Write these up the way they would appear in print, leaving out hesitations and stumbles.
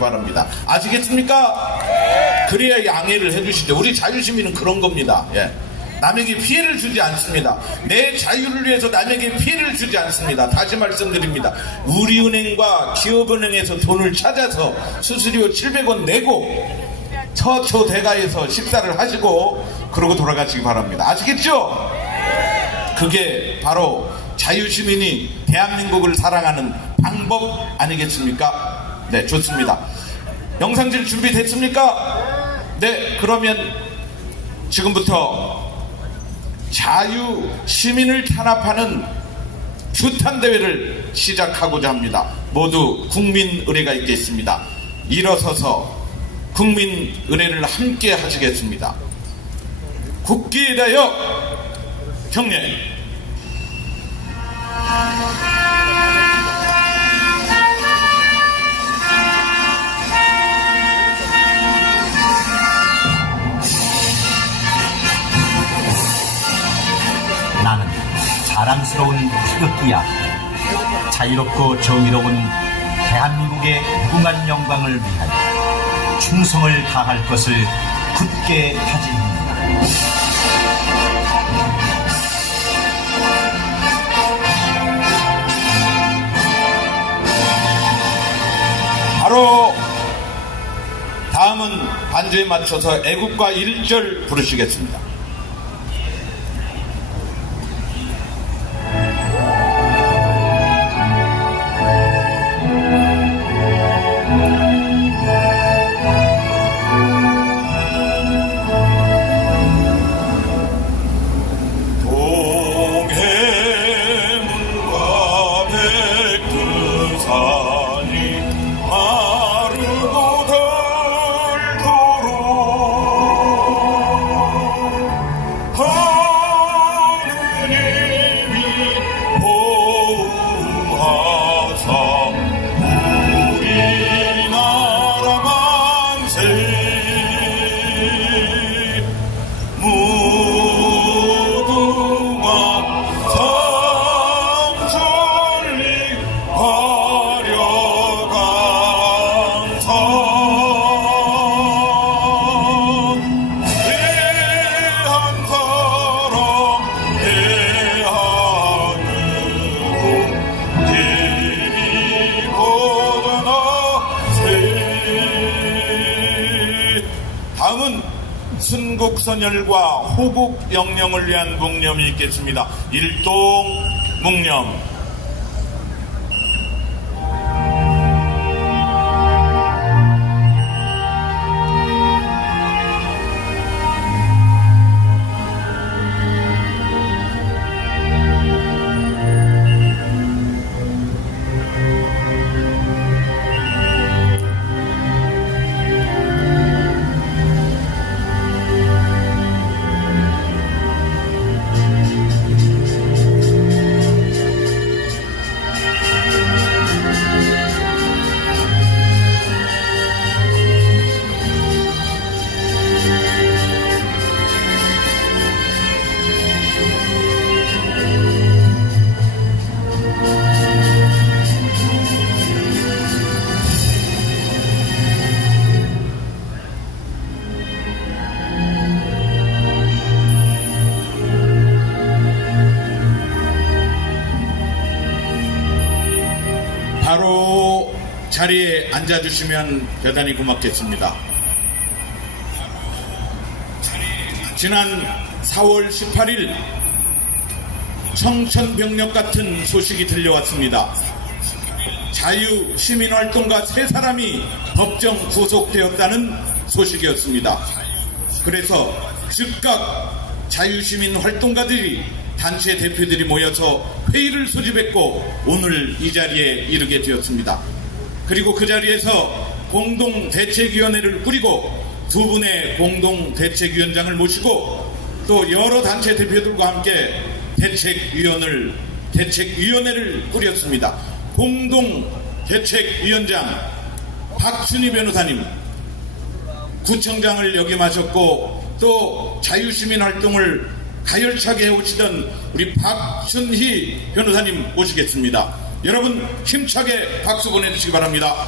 바랍니다. 아시겠습니까? 그래야 양해를 해주시죠. 우리 자유시민은 그런 겁니다. 예. 남에게 피해를 주지 않습니다. 내 자유를 위해서 남에게 피해를 주지 않습니다. 다시 말씀드립니다. 우리은행과 기업은행에서 돈을 찾아서 수수료 700원 내고 처초대가에서 식사를 하시고 그러고 돌아가시기 바랍니다. 아시겠죠? 그게 바로 자유시민이 대한민국을 사랑하는 방법 아니겠습니까? 네, 좋습니다. 영상질 준비됐습니까? 네, 그러면 지금부터 자유시민을 탄압하는 규탄대회를 시작하고자 합니다. 모두 국민의례가 있겠습니다. 일어서서 국민의례를 함께 하시겠습니다. 국기에 대하여 경례. 나는 자랑스러운 태극기야. 자유롭고 정의로운 대한민국의 무궁한 영광을 위하여 충성을 다할 것을 굳게 다짐합니다. 바로 다음은 반주에 맞춰서 애국가 1절 부르시겠습니다. 다음은 순국선열과 호국영령을 위한 묵념이 있겠습니다. 일동 묵념. 바로 자리에 앉아주시면 대단히 고맙겠습니다. 지난 4월 18일 청천벽력 같은 소식이 들려왔습니다. 자유시민활동가 3사람이 법정 구속되었다는 소식이었습니다. 그래서 즉각 자유시민활동가들이 단체 대표들이 모여서 회의를 소집했고 오늘 이 자리에 이르게 되었습니다. 그리고 그 자리에서 공동대책위원회를 꾸리고 2분의 공동대책위원장을 모시고 또 여러 단체 대표들과 함께 대책위원회를 꾸렸습니다. 공동대책위원장 박순희 변호사님, 구청장을 역임하셨고 또 자유시민 활동을 가열차게 해오시던 우리 박순희 변호사님 모시겠습니다. 여러분 힘차게 박수 보내주시기 바랍니다.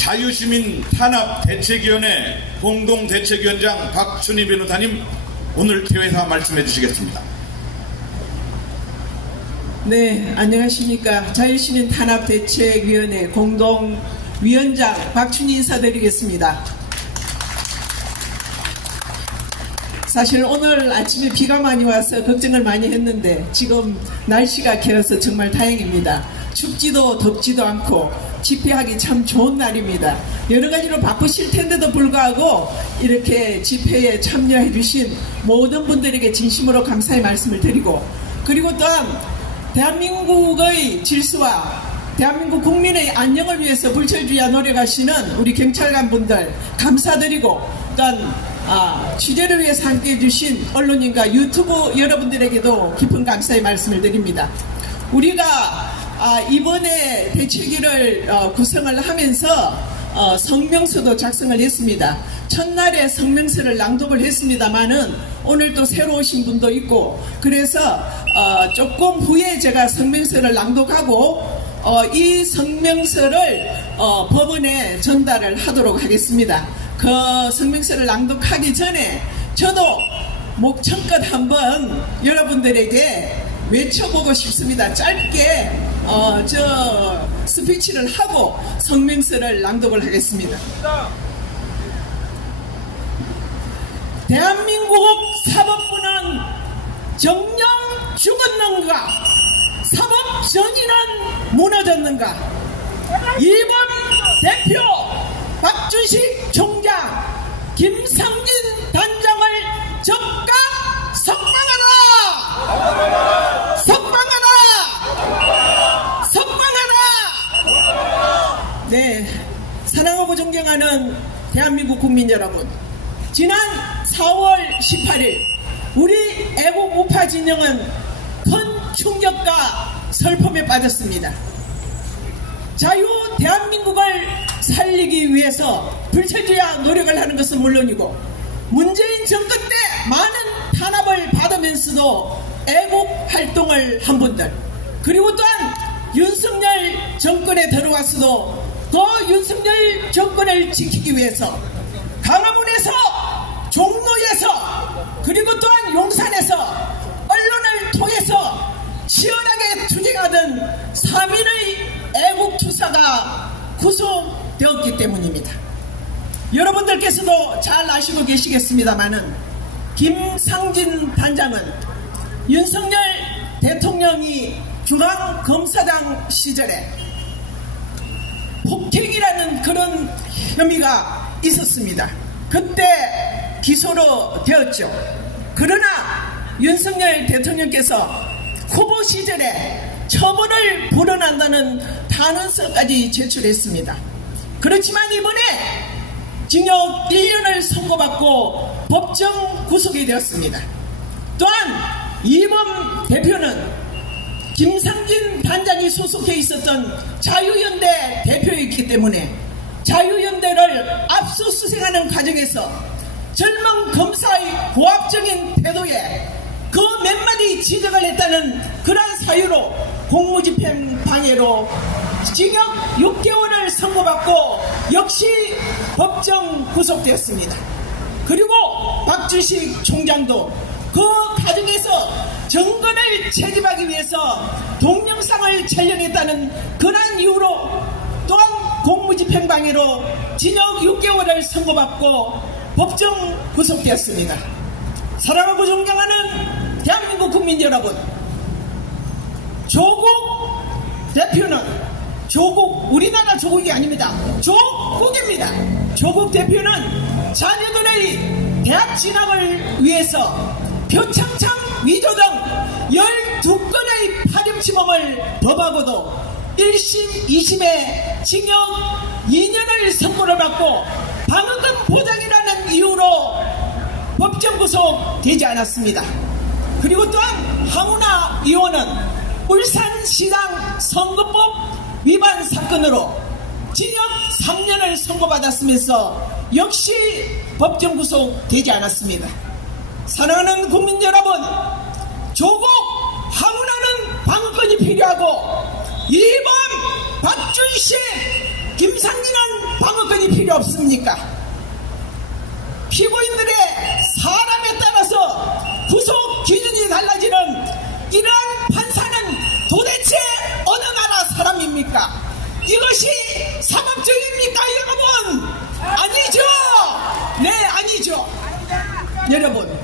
자유시민 탄압대책위원회 공동대책위원장 박춘희 변호사님, 오늘 개회사 말씀해 주시겠습니다. 네, 안녕하십니까. 자유시민 탄압대책위원회 공동위원장 박춘희 인사드리겠습니다. 사실 오늘 아침에 비가 많이 와서 걱정을 많이 했는데 지금 날씨가 개어서 정말 다행입니다. 춥지도 덥지도 않고 집회하기 참 좋은 날입니다. 여러 가지로 바쁘실 텐데도 불구하고 이렇게 집회에 참여해 주신 모든 분들에게 진심으로 감사의 말씀을 드리고, 그리고 또한 대한민국의 질서와 대한민국 국민의 안녕을 위해서 불철주야 노력하시는 우리 경찰관 분들 감사드리고, 또한 취재를 위해서 함께해 주신 언론인과 유튜브 여러분들에게도 깊은 감사의 말씀을 드립니다. 우리가 이번에 대책위를 구성을 하면서 성명서도 작성을 했습니다. 첫날에 성명서를 낭독을 했습니다마는 오늘 또 새로 오신 분도 있고, 그래서 조금 후에 제가 성명서를 낭독하고 이 성명서를 법원에 전달을 하도록 하겠습니다. 그 성명서를 낭독하기 전에 저도 목청껏 한번 여러분들에게 외쳐보고 싶습니다. 짧게 저 스피치를 하고 성명서를 낭독을 하겠습니다. 대한민국 사법부는 정녕 죽었는가, 사법정의는 무너졌는가. 이번 대표 박주식 총장, 김상진 단장을 적각 석방하라! 석방하라! 석방하라! 네, 사랑하고 존경하는 대한민국 국민 여러분, 지난 4월 18일 우리 애국 우파 진영은 큰 충격과 슬픔에 빠졌습니다. 자유 대한민국을 살리기 위해서 불철주야 노력을 하는 것은 물론이고, 문재인 정권 때 많은 탄압을 받으면서도 애국 활동을 한 분들, 그리고 또한 윤석열 정권에 들어와서도 더 윤석열 정권을 지키기 위해서 강화문에서, 종로에서, 그리고 또한 용산에서 언론을 통해서 치열하게 투쟁하던 3인의 애국투사가 구속되었기 때문입니다. 여러분들께서도 잘 아시고 계시겠습니다마는 김상진 단장은 윤석열 대통령이 중앙검사장 시절에 폭행이라는 그런 혐의가 있었습니다. 그때 기소로 되었죠. 그러나 윤석열 대통령께서 후보 시절에 처벌을 불허한다는 탄원서까지 제출했습니다. 그렇지만 이번에 징역 1년을 선고받고 법정 구속이 되었습니다. 또한 이범 대표는 김상진 단장이 소속해 있었던 자유연대 대표였기 때문에 자유연대를 압수수색하는 과정에서 젊은 검사의 고압적인 태도에 그 몇 마디 지적을 했다는 그러한 사유로 공무집행 방해로 징역 6개월을 선고받고 역시 법정 구속되었습니다. 그리고 박주식 총장도 그 과정에서 정권을 채집하기 위해서 동영상을 촬영했다는 그러한 이유로 또한 공무집행 방해로 징역 6개월을 선고받고 법정 구속되었습니다. 사랑하고 존경하는 대한민국 국민 여러분, 조국 대표는 우리나라 조국이 아닙니다. 조국입니다. 조국 대표는 자녀들의 대학 진학을 위해서 표창장 위조 등 12건의 파렴치범을 범하고도 1심, 2심에 징역 2년을 선고를 받고 방어권 보장이라는 이유로 법정 구속되지 않았습니다. 그리고 또한 황운하 의원은 울산시장 선거법 위반 사건으로 징역 3년을 선고받았으면서 역시 법정 구속되지 않았습니다. 사랑하는 국민 여러분, 조국 황운하는 방어권이 필요하고 이번 박준식 김상진은 방어권이 필요 없습니까? 피고인들의 사람에 따라서 구속 기준이 달라지는 이런 판사는 도대체 어느 나라 사람입니까? 이것이 사법적입니까, 여러분? 아니죠. 네, 아니죠. 여러분,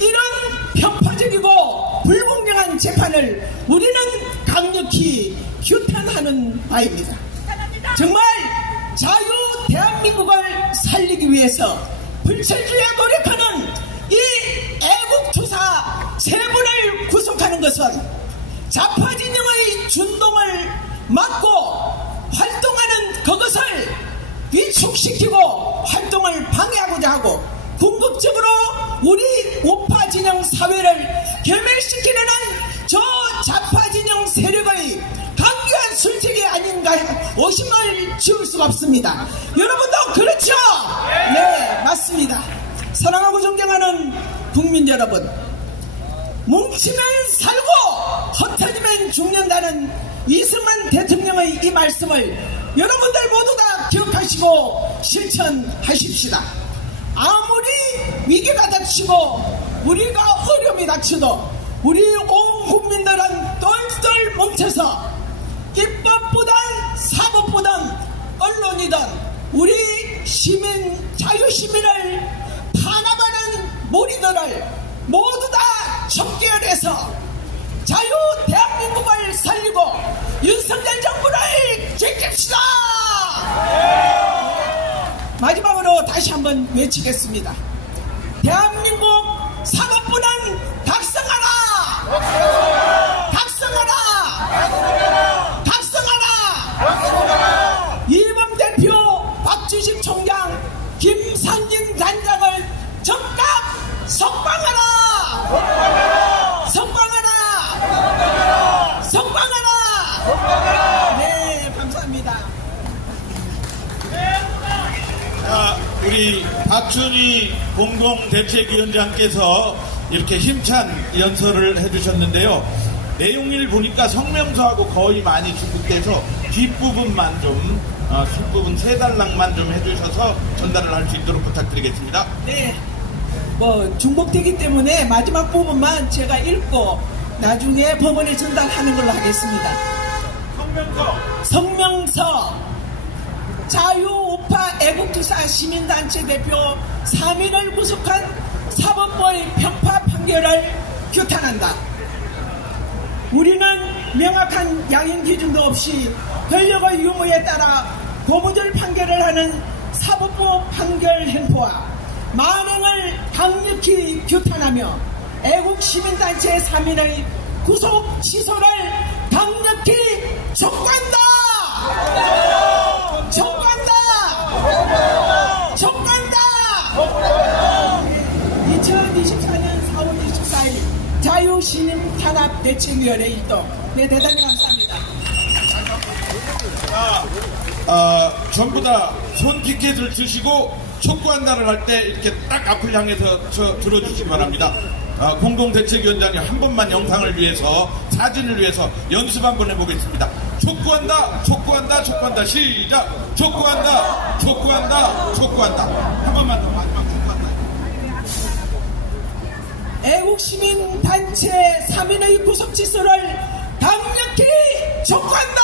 이런 편파적이고 불공정한 재판을 우리는 강력히 규탄하는 바입니다. 정말 자유 대한민국을 살리기 위해서 불철주야 노력하는 이 애국투사 세 분을 구속하는 것은 좌파진영의 준동을 막고 활동하는 그것을 위축시키고 활동을 방해하고자 하고 궁극적으로 우리 우파진영 사회를 괴멸시키려는 저 좌파진영 세력의 강경한 술책이 아닌가 의심을 지울 수가 없습니다. 여러분도 그렇죠? 네, 맞습니다. 사랑하고 존경하는 국민 여러분, 뭉치면 살고 흩어지면 죽는다는 이승만 대통령의 이 말씀을 여러분들 모두 다 기억하시고 실천하십시다. 아무리 위기가 닥치고 우리가 어려움이 닥쳐도 우리 온 국민들은 똘똘 뭉쳐서 입법보단 사법보단 언론이든 우리 시민, 자유시민을 탄압하는 무리들을 모두 다 척결해서 자유 대한민국을 살리고 윤석열 정부를 지킵시다. 마지막으로 다시 한번 외치겠습니다. 대한민국 사법부는 각성하라! 각성하라! 각성하라! 이범 대표, 박주식 총장, 김상진 단장을 적각 석방하라! 석방하라! 석방하라! 네, 감사합니다. 자, 우리 박준희 공동대책위원장께서 이렇게 힘찬 연설을 해주셨는데요. 내용을 보니까 성명서하고 거의 많이 중복돼서 뒷부분만 좀, 뒷부분 세 달락만 좀 해주셔서 전달을 할 수 있도록 부탁드리겠습니다. 네, 중복되기 때문에 마지막 부분만 제가 읽고 나중에 법원에 전달하는 걸로 하겠습니다. 성명서 자유우파 애국투사 시민단체 대표 3인을 구속한 사법부의 편파 판결을 규탄한다. 우리는 명확한 양형 기준도 없이 권력의 유무에 따라 고무줄 판결을 하는 사법부 판결 행포와 만행을 강력히 규탄하며 애국시민단체 3인의 구속 취소를 강력히 촉구한다. 촉구한다. 촉구한다. 2024년 4월 24일 자유시민탄압대책위원회 일동. 네, 대단히 감사합니다. 전부 다 손 피켓을 드시고 촉구한다를 할 때 이렇게 딱 앞을 향해서 들어주시기 바랍니다. 공동대책위원장님 한 번만 영상을 위해서, 사진을 위해서 연습 한번 해보겠습니다. 촉구한다, 촉구한다, 촉구한다. 시작! 촉구한다, 촉구한다, 촉구한다. 한 번만 더, 마지막 촉구한다. 애국시민단체 3인의 구속취소를 강력히 촉구한다!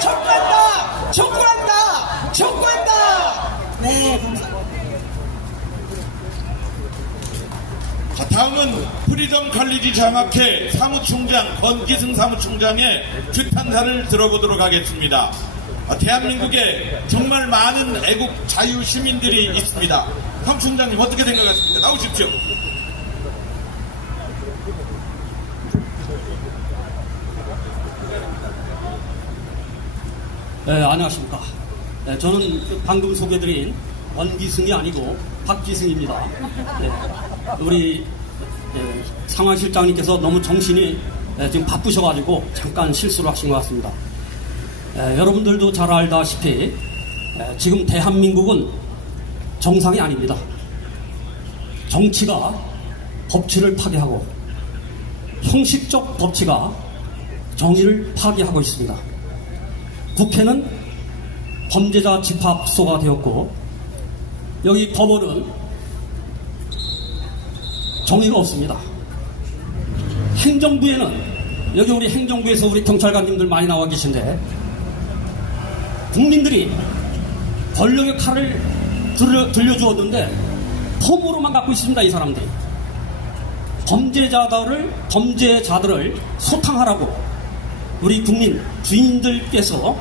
촉구한다! 촉구한다! 촉구한다! 네, 감사합니다. 자, 다음은 프리덤 칼리지 장학회 사무총장 권기승 사무총장의 규탄사를 들어보도록 하겠습니다. 대한민국에 정말 많은 애국 자유 시민들이 있습니다. 사무총장님 어떻게 생각하십니까? 나오십시오. 네, 안녕하십니까. 네, 저는 방금 소개드린 권기승이 아니고 박기승입니다. 네, 우리 상황실장님께서 너무 정신이 지금 바쁘셔가지고 잠깐 실수를 하신 것 같습니다. 여러분들도 잘 알다시피 지금 대한민국은 정상이 아닙니다. 정치가 법치를 파괴하고 형식적 법치가 정의를 파괴하고 있습니다. 국회는 범죄자 집합소가 되었고, 여기 법원은 정의가 없습니다. 행정부에는, 여기 우리 행정부에서 우리 경찰관님들 많이 나와 계신데, 국민들이 권력의 칼을 들려주었는데 폼으로만 갖고 있습니다. 이 사람들이 범죄자들을 소탕하라고 우리 국민 주인들께서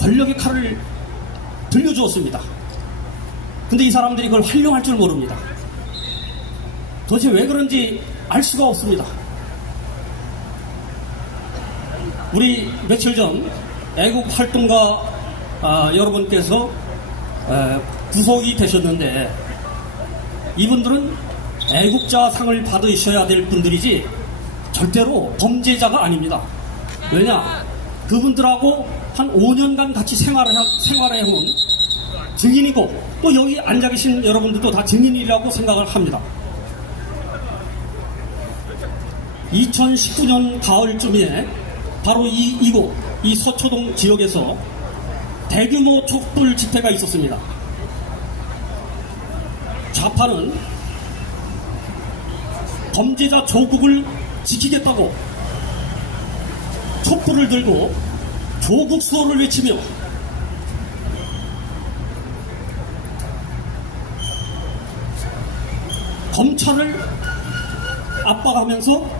권력의 칼을 들려주었습니다. 근데 이 사람들이 그걸 활용할 줄 모릅니다. 도대체 왜 그런지 알 수가 없습니다. 우리 며칠 전 애국활동가 여러분께서 구속이 되셨는데, 이분들은 애국자상을 받으셔야 될 분들이지 절대로 범죄자가 아닙니다. 왜냐? 그분들하고 한 5년간 같이 생활해온 증인이고, 또 여기 앉아 계신 여러분들도 다 증인이라고 생각을 합니다. 2019년 가을쯤에 바로 이곳, 이 서초동 지역에서 대규모 촛불 집회가 있었습니다. 좌파는 범죄자 조국을 지키겠다고 촛불을 들고 조국 수호를 외치며 검찰을 압박하면서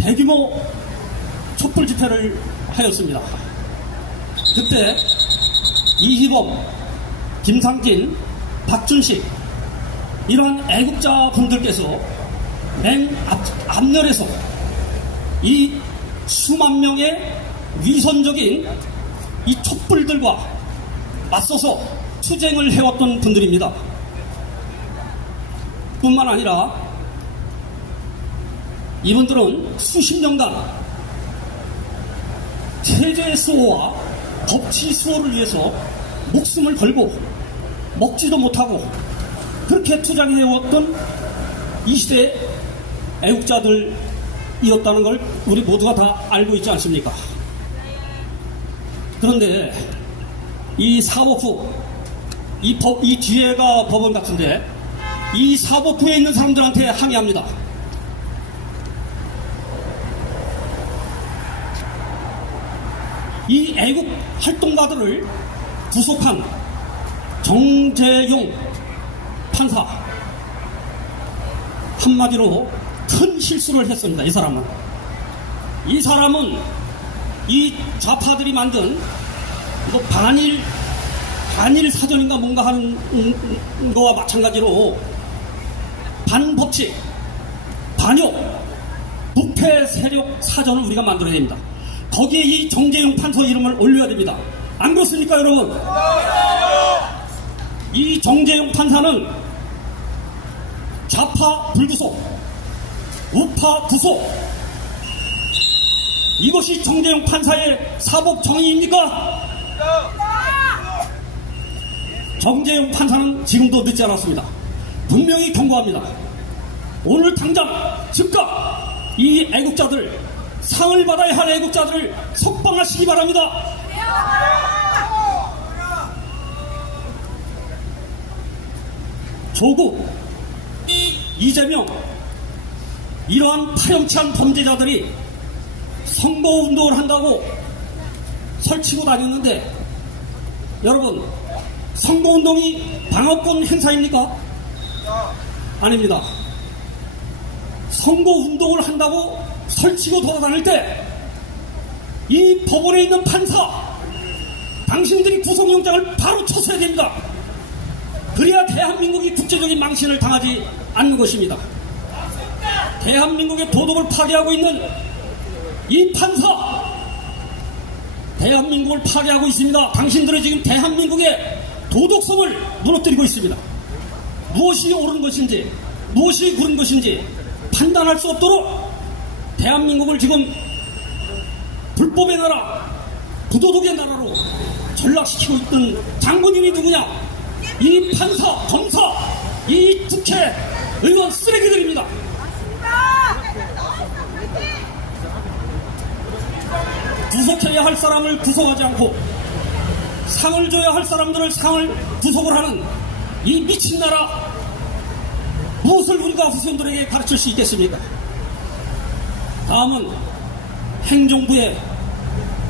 대규모 촛불 집회를 하였습니다. 그때 이희범, 김상진, 박준식 이러한 애국자 분들께서 맨 앞면에서 이 수만 명의 위선적인 이 촛불들과 맞서서 투쟁을 해왔던 분들입니다. 뿐만 아니라 이분들은 수십 년간 체제 수호와 법치 수호를 위해서 목숨을 걸고 먹지도 못하고 그렇게 투쟁해왔던 이 시대의 애국자들이었다는 걸 우리 모두가 다 알고 있지 않습니까? 그런데 이 사법부, 이 뒤에가 법원 같은데 이 사법부에 있는 사람들한테 항의합니다. 이 애국 활동가들을 구속한 정재용 판사, 한마디로 큰 실수를 했습니다. 이 사람은 이 좌파들이 만든 반일 사전인가 뭔가 하는 거와 마찬가지로 반법칙, 반역, 부패 세력 사전을 우리가 만들어야 됩니다. 거기에 이 정재용 판사 이름을 올려야 됩니다. 안 그렇습니까, 여러분? 이 정재용 판사는 좌파 불구속, 우파 구속, 이것이 정재용 판사의 사법 정의입니까? 정재용 판사는 지금도 늦지 않았습니다. 분명히 경고합니다. 오늘 당장 즉각 이 애국자들, 상을 받아야 할 애국자들을 석방하시기 바랍니다. 조국, 이재명, 이러한 파렴치한 범죄자들이 선거운동을 한다고 설치고 다녔는데, 여러분, 선거운동이 방어권 행사입니까? 아닙니다. 선거운동을 한다고 설치고 돌아다닐 때 이 법원에 있는 판사, 당신들이 구속영장을 바로 쳤어야 됩니다. 그래야 대한민국이 국제적인 망신을 당하지 않는 것입니다. 대한민국의 도덕을 파괴하고 있는 이 판사, 대한민국을 파괴하고 있습니다. 당신들은 지금 대한민국의 도덕성을 무너뜨리고 있습니다. 무엇이 옳은 것인지, 무엇이 그른 것인지 판단할 수 없도록 대한민국을 지금 불법의 나라, 부도덕의 나라로 전락시키고 있던 장본인이 누구냐? 이 판사, 검사, 이 국회 의원 쓰레기들입니다. 구속해야 할 사람을 구속하지 않고 상을 줘야 할 사람들을 상을 구속을 하는 이 미친 나라, 무엇을 우리가 후손들에게 가르칠 수 있겠습니까? 다음은 행정부에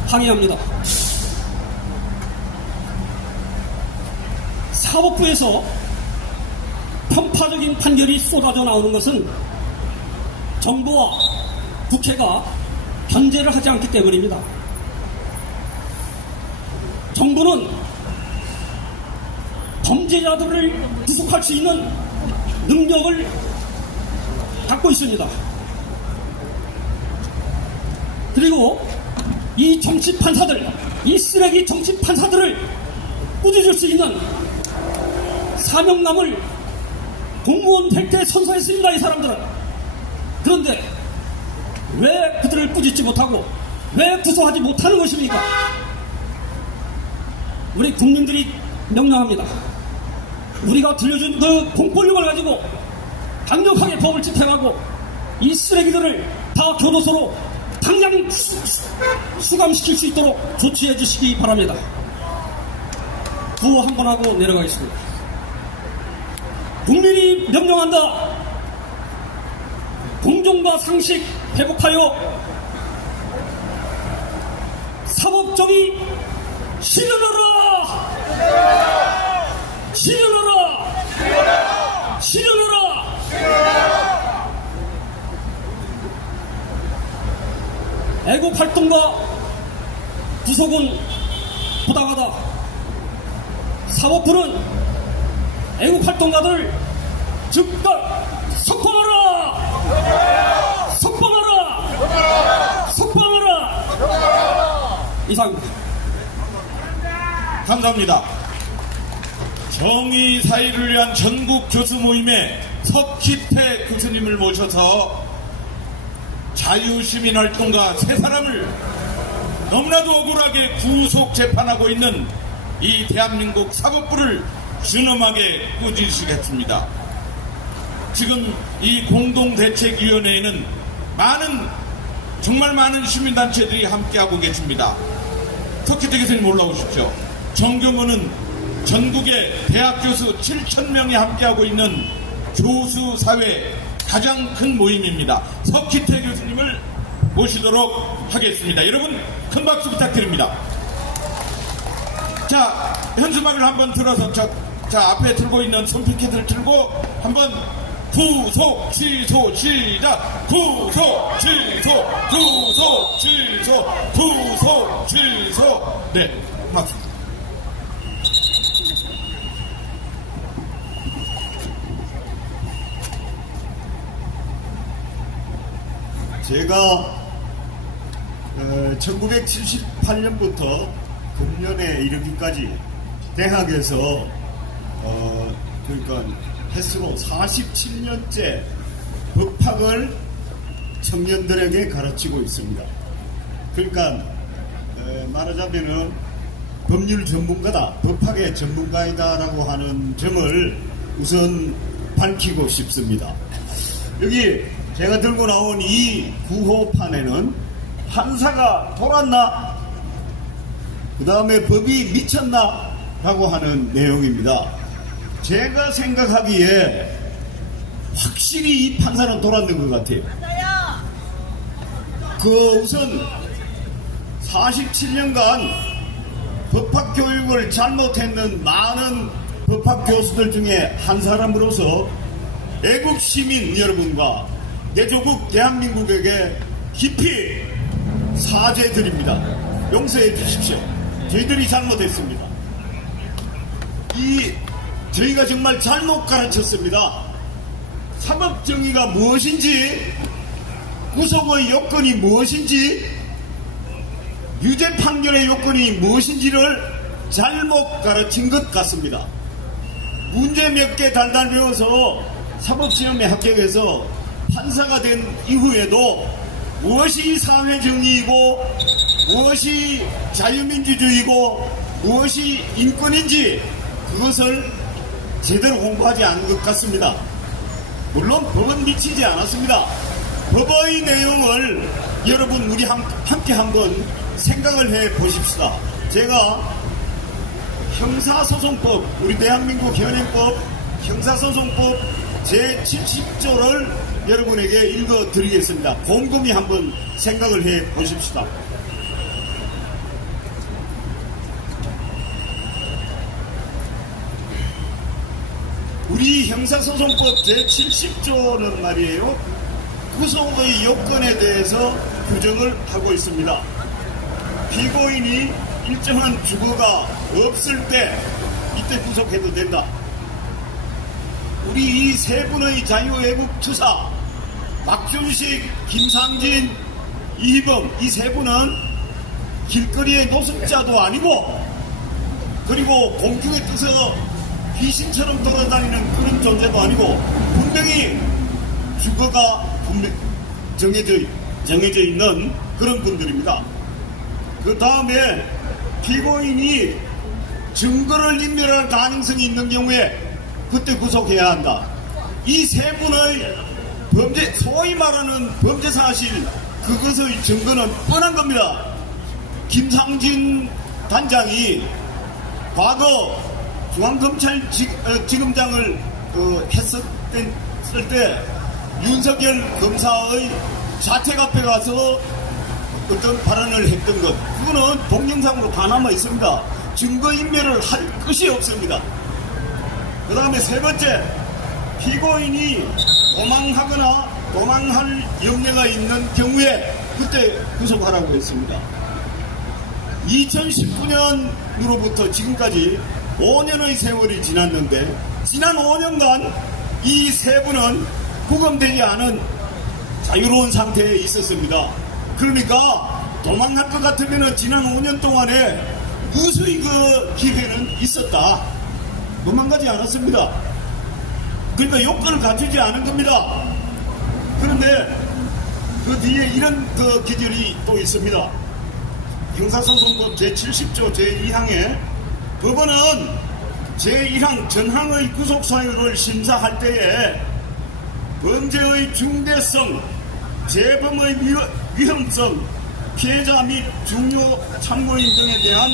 항의합니다. 사법부에서 편파적인 판결이 쏟아져 나오는 것은 정부와 국회가 견제를 하지 않기 때문입니다. 정부는 범죄자들을 구속할 수 있는 능력을 갖고 있습니다. 그리고 이 정치 판사들, 이 쓰레기 정치 판사들을 꾸짖을 수 있는 사명감을 공무원 될 때 선사했습니다, 이 사람들은. 그런데 왜 그들을 꾸짖지 못하고 왜 구속하지 못하는 것입니까? 우리 국민들이 명령합니다. 우리가 들려준 그 공권력을 가지고 강력하게 법을 집행하고 이 쓰레기들을 다 교도소로 당장 수감시킬 수 있도록 조치해 주시기 바랍니다. 구호 한번 하고 내려가겠습니다. 국민이 명령한다. 공정과 상식 회복하여 사법정의 실현하라! 실현하라! 실현하라! 애국활동과 구속은 부당하다. 사법부는 애국활동가들 즉각 석방하라! 석방하라! 석방하라! 이상입니다. 감사합니다. 정의 사회를 위한 전국 교수 모임의 석희태 교수님을 모셔서 자유시민활동가 세 사람을 너무나도 억울하게 구속 재판하고 있는 이 대한민국 사법부를 준엄하게 꾸짖으시겠습니다. 지금 이 공동대책위원회에는 정말 많은 시민단체들이 함께하고 계십니다. 석희태 교수님 올라오십시오. 정교문은 전국의 대학 교수 7,000명이 함께하고 있는 교수사회 가장 큰 모임입니다. 석희태 교수님을 모시도록 하겠습니다. 여러분 큰 박수 부탁드립니다. 자, 현수막을 한번 들어서 자 앞에 들고 있는 손피켓을 들고 한번 구속 취소 시작. 구속 취소 구속 취소 구속 취소. 네, 박수. 제가 1978년부터 금년에 이르기까지 대학에서 그러니까 횟수로 47년째 법학을 청년들에게 가르치고 있습니다. 그러니까 말하자면은 법률 전문가다, 법학의 전문가이다라고 하는 점을 우선 밝히고 싶습니다. 여기 제가 들고 나온 이 구호판에는 판사가 돌았나? 그 다음에 법이 미쳤나? 라고 하는 내용입니다. 제가 생각하기에 확실히 이 판사는 돌았는 것 같아요. 우선 47년간 법학 교육을 잘못했는 많은 법학 교수들 중에 한 사람으로서 애국 시민 여러분과 내 조국 대한민국에게 깊이 사죄드립니다. 용서해 주십시오. 저희들이 잘못했습니다. 저희가 정말 잘못 가르쳤습니다. 사법정의가 무엇인지, 구속의 요건이 무엇인지, 유죄 판결의 요건이 무엇인지를 잘못 가르친 것 같습니다. 문제 몇 개 달달 배워서 사법시험에 합격해서 판사가 된 이후에도 무엇이 사회정의이고 무엇이 자유민주주의고 무엇이 인권인지 그것을 제대로 공부하지 않은 것 같습니다. 물론 법은 미치지 않았습니다. 법의 내용을 여러분 우리 함께 한번 생각을 해 보십시다. 제가 형사소송법, 우리 대한민국 현행법 형사소송법 제70조를 여러분에게 읽어드리겠습니다. 곰곰이 한번 생각을 해 보십시다. 우리 형사소송법 제70조는 말이에요, 구속의 요건에 대해서 규정을 하고 있습니다. 피고인이 일정한 주거가 없을 때 이때 구속해도 된다. 우리 이 세 분의 자유애국 투사, 박준식, 김상진, 이희범, 이 세 분은 길거리의 노숙자도 아니고, 그리고 공중에 떠서 귀신처럼 돌아다니는 그런 존재도 아니고, 분명히 주거가 정해져 있는 그런 분들입니다. 그 다음에 피고인이 증거를 인멸할 가능성이 있는 경우에 그때 구속해야 한다. 이 세 분의 범죄, 소위 말하는 범죄 사실, 그것의 증거는 뻔한 겁니다. 김상진 단장이 과거 중앙검찰지검장을 했을 때 윤석열 검사의 자택 앞에 가서 어떤 발언을 했던 것, 그거는 동영상으로 다 남아 있습니다. 증거인멸을 할 것이 없습니다. 그 다음에 세 번째, 피고인이 도망하거나 도망할 염려가 있는 경우에 그때 구속하라고 했습니다. 2019년으로부터 지금까지 5년의 세월이 지났는데, 지난 5년간 이 세 분은 구금되지 않은 자유로운 상태에 있었습니다. 그러니까 도망갈 것 같으면 지난 5년 동안에 무수히 그 기회는 있었다. 도망가지 않았습니다. 그러니까 요건을 갖추지 않은 겁니다. 그런데 그 뒤에 이런 그 기절이 또 있습니다. 형사소송법 제70조 제2항에 법원은 제1항 전항의 구속사유를 심사할 때에 범죄의 중대성, 재범의 위험성, 피해자 및 중요 참고인 등에 대한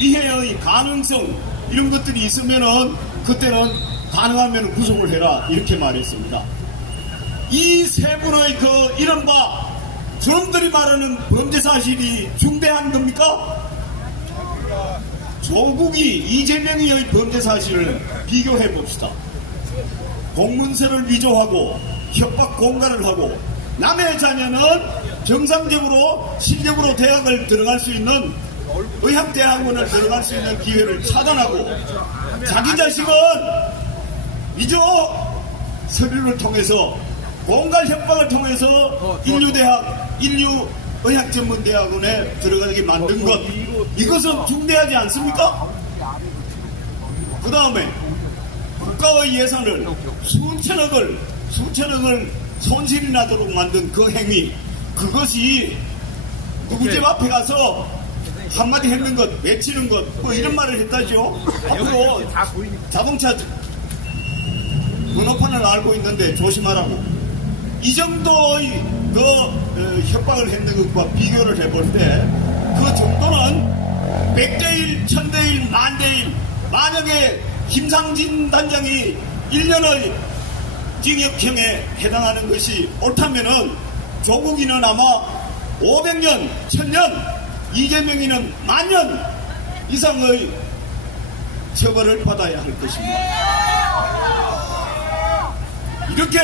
위해의 가능성, 이런 것들이 있으면은 그때는 가능하면 구속을 해라, 이렇게 말했습니다. 이 세 분의 그 이른바 저놈들이 말하는 범죄 사실이 중대한 겁니까? 조국이 이재명의 범죄 사실을 비교해 봅시다. 공문서를 위조하고 협박 공갈을 하고, 남의 자녀는 정상적으로 실력으로 대학을 들어갈 수 있는, 의학대학원을 들어갈 수 있는 기회를 차단하고, 자기 자식은 위조 서류를 통해서, 공갈 협박을 통해서 인류의학전문대학원에 들어가게 만든 것, 이것은 중대하지 않습니까? 그 다음에 국가의 예산을 수천억을 손실이 나도록 만든 그 행위, 그것이 누구 집 앞에 가서 한마디 했는 것, 외치는 것, 뭐 이런 말을 했다죠. 앞으로 자동차 번호판을 알고 있는데 조심하라고. 이 정도의 협박을 했는 것과 비교를 해볼 때, 그 정도는 100대1, 1000대1, 만대1, 만약에 김상진 단장이 1년의 징역형에 해당하는 것이 옳다면은 조국이는 아마 500년, 1000년, 이재명이는 10,000년 이상의 처벌을 받아야 할 것입니다. 이렇게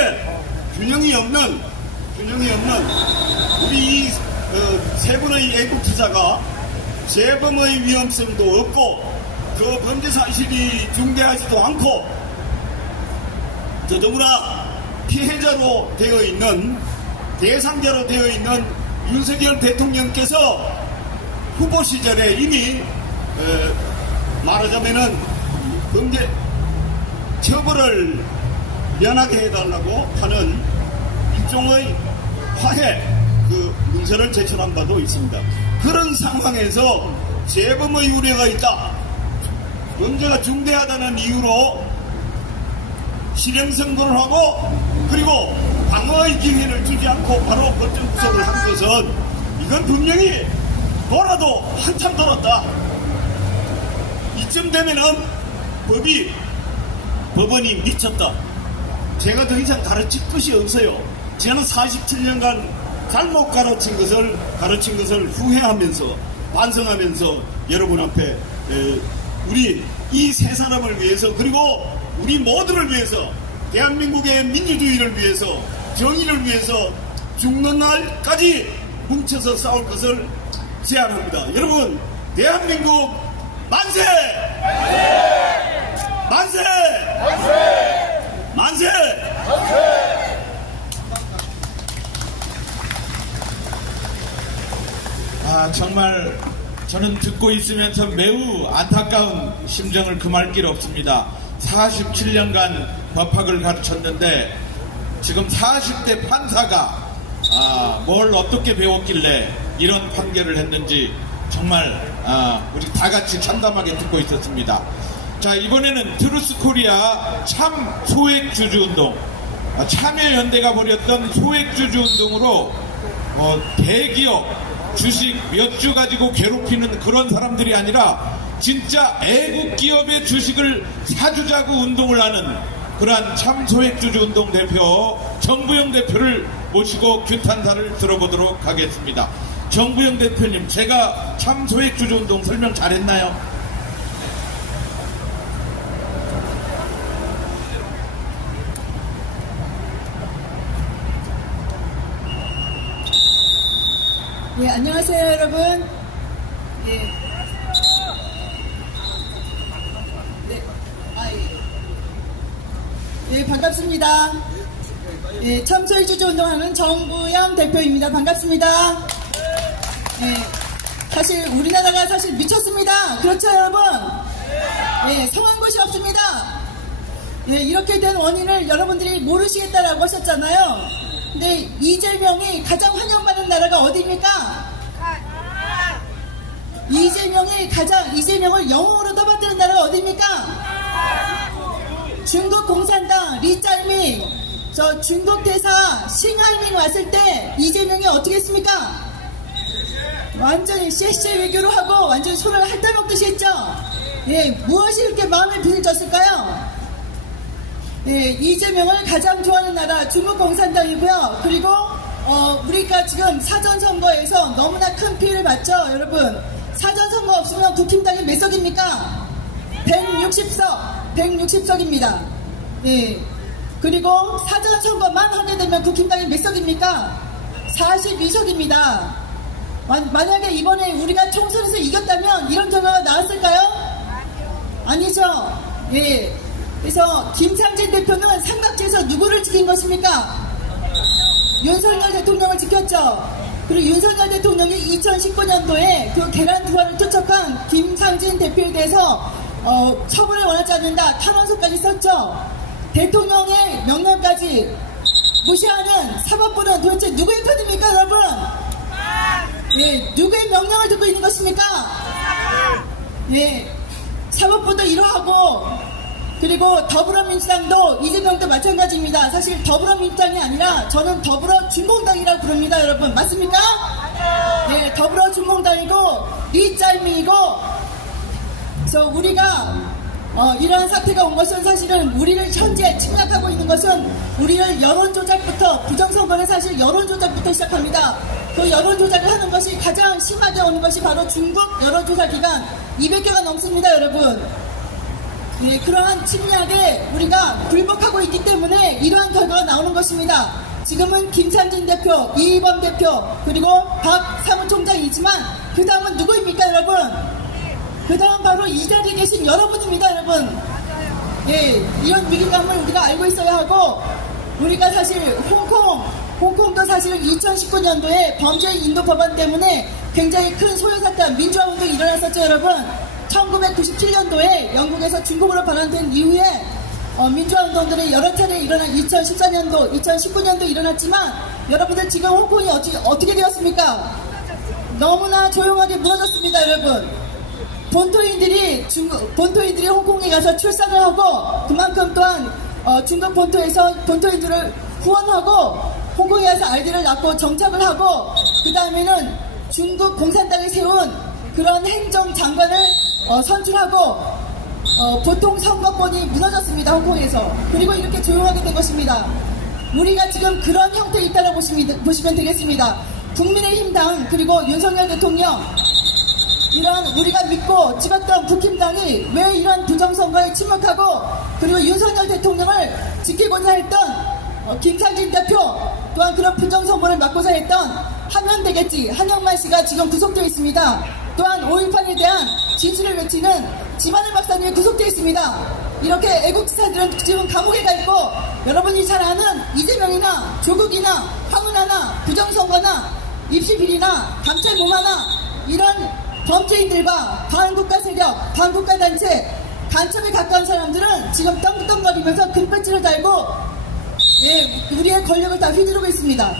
균형이 없는 우리 이 세 분의 애국투사가 재범의 위험성도 없고, 그 범죄 사실이 중대하지도 않고, 더더구나 피해자로 되어 있는, 대상자로 되어 있는 윤석열 대통령께서 후보 시절에 이미 말하자면은 범죄 처벌을 면하게 해달라고 하는 일종의 화해 그 문서를 제출한 바도 있습니다. 그런 상황에서 재범의 우려가 있다, 문제가 중대하다는 이유로 실형 선고를 하고, 그리고 방어의 기회를 주지 않고 바로 법정 구속을 한 것은, 이건 분명히 돌아도 한참 돌았다. 이쯤 되면은 법원이 미쳤다. 제가 더 이상 가르칠 것이 없어요. 저는 47년간 잘못 가르친 것을 후회하면서 반성하면서 여러분 앞에 우리 이 세 사람을 위해서, 그리고 우리 모두를 위해서, 대한민국의 민주주의를 위해서, 정의를 위해서 죽는 날까지 뭉쳐서 싸울 것을 제안합니다. 여러분, 대한민국 만세! 만세! 만세! 정말 저는 듣고 있으면서 매우 안타까운 심정을 금할 길 없습니다. 47년간 법학을 가르쳤는데 지금 40대 판사가 뭘 어떻게 배웠길래 이런 판결을 했는지 정말 우리 다 같이 참담하게 듣고 있었습니다. 자, 이번에는 트루스 코리아 참 소액주주 운동, 참여연대가 벌였던 소액주주 운동으로 대기업 주식 몇 주 가지고 괴롭히는 그런 사람들이 아니라 진짜 애국 기업의 주식을 사주자고 운동을 하는 그러한 참 소액주주 운동 대표 정부영 대표를 모시고 규탄사를 들어보도록 하겠습니다. 정부영 대표님, 제가 참 소액주주 운동 설명 잘했나요? 예, 안녕하세요, 여러분. 예. 네. 예, 반갑습니다. 예, 참소일주주 운동하는 정부영 대표입니다. 반갑습니다. 예, 사실 우리나라가 사실 미쳤습니다. 그렇죠, 여러분? 예, 성한 곳이 없습니다. 예, 이렇게 된 원인을 여러분들이 모르시겠다라고 하셨잖아요. 근데 이재명이 가장 환영받는 나라가 어디입니까? 이재명을 영웅으로 떠받드는 나라가 어디입니까? 중국 공산당 리짜이밍, 저 중국 대사 싱하이밍 왔을 때 이재명이 어떻게 했습니까? 완전히 쎄쎄 외교로 하고 완전히 손을 핥아먹듯이 했죠. 예, 무엇이 이렇게 마음에 불을 졌을까요? 예, 이재명을 가장 좋아하는 나라 중국 공산당이고요. 그리고 우리가 지금 사전선거에서 너무나 큰 피해를 봤죠. 여러분, 사전선거 없으면 국힘당이 몇 석입니까? 160석입니다. 예, 그리고 사전선거만 하게 되면 국힘당이 몇 석입니까? 42석입니다. 만약에 이번에 우리가 총선에서 이겼다면 이런 결과가 나왔을까요? 아니죠. 예. 그래서 김상진 대표는 삼각지에서 누구를 지킨 것입니까? 윤석열 대통령을 지켰죠. 그리고 윤석열 대통령이 2019년도에 그 계란 투하를 투척한 김상진 대표에 대해서 처벌을 원하지 않는다, 탄원서까지 썼죠. 대통령의 명령까지 무시하는 사법부는 도대체 누구의 편입니까, 여러분? 예, 누구의 명령을 듣고 있는 것입니까? 예, 사법부도 이러하고, 그리고 더불어민주당도 이재명도 마찬가지입니다. 사실 더불어민주당이 아니라 저는 더불어중공당이라고 부릅니다, 여러분. 맞습니까? 네, 더불어중공당이고 리짜이밍이고. 그래서 우리가 이러한 사태가 온 것은 사실은 우리를 현재 침략하고 있는 것은 우리를 여론조작부터, 부정선거는 사실 여론조작부터 시작합니다. 그 여론조작을 하는 것이 가장 심하게 오는 것이 바로 중국 여론조사 기관 200개가 넘습니다, 여러분. 예, 그러한 침략에 우리가 굴복하고 있기 때문에 이러한 결과가 나오는 것입니다. 지금은 김상진 대표, 이희범 대표, 그리고 박 사무총장이지만 그 다음은 누구입니까, 여러분? 그 다음 바로 이 자리에 계신 여러분입니다, 여러분. 예, 이런 위기감을 우리가 알고 있어야 하고, 우리가 사실 홍콩도 사실은 2019년도에 범죄인 인도 법안 때문에 굉장히 큰 소요사태, 민주화운동이 일어났었죠, 여러분. 1997년도에 영국에서 중국으로 반환된 이후에 민주화운동들이 여러 차례 일어난 2014년도, 2019년도 일어났지만 여러분들 지금 홍콩이 어떻게 되었습니까? 너무나 조용하게 무너졌습니다, 여러분. 본토인들이 홍콩에 가서 출산을 하고 그만큼 또한 중국 본토에서 본토인들을 후원하고 홍콩에 가서 아이들을 낳고 정착을 하고 그 다음에는 중국 공산당이 세운 그런 행정장관을 선출하고 보통 선거권이 무너졌습니다. 홍콩에서. 그리고 이렇게 조용하게 된 것입니다. 우리가 지금 그런 형태에 있다고 보시면 되겠습니다. 국민의힘당 그리고 윤석열 대통령, 이런 우리가 믿고 찍었던 국힘당이 왜 이런 부정선거에 침묵하고, 그리고 윤석열 대통령을 지키고자 했던 김상진 대표 또한 그런 부정선거를 막고자 했던 하면 되겠지 한영만 씨가 지금 구속되어 있습니다. 또한 5.18에 대한 진실을 외치는 지만을 박사님이 구속되어 있습니다. 이렇게 애국지사들은 지금 감옥에 가 있고, 여러분이 잘 아는 이재명이나 조국이나 황운하나 부정선거나 입시비리나 감찰모마나 이런 범죄인들과 반국가 세력, 반국가 단체, 간첩에 가까운 사람들은 지금 떵떵거리면서 금배지를 달고 우리의 권력을 다 휘두르고 있습니다.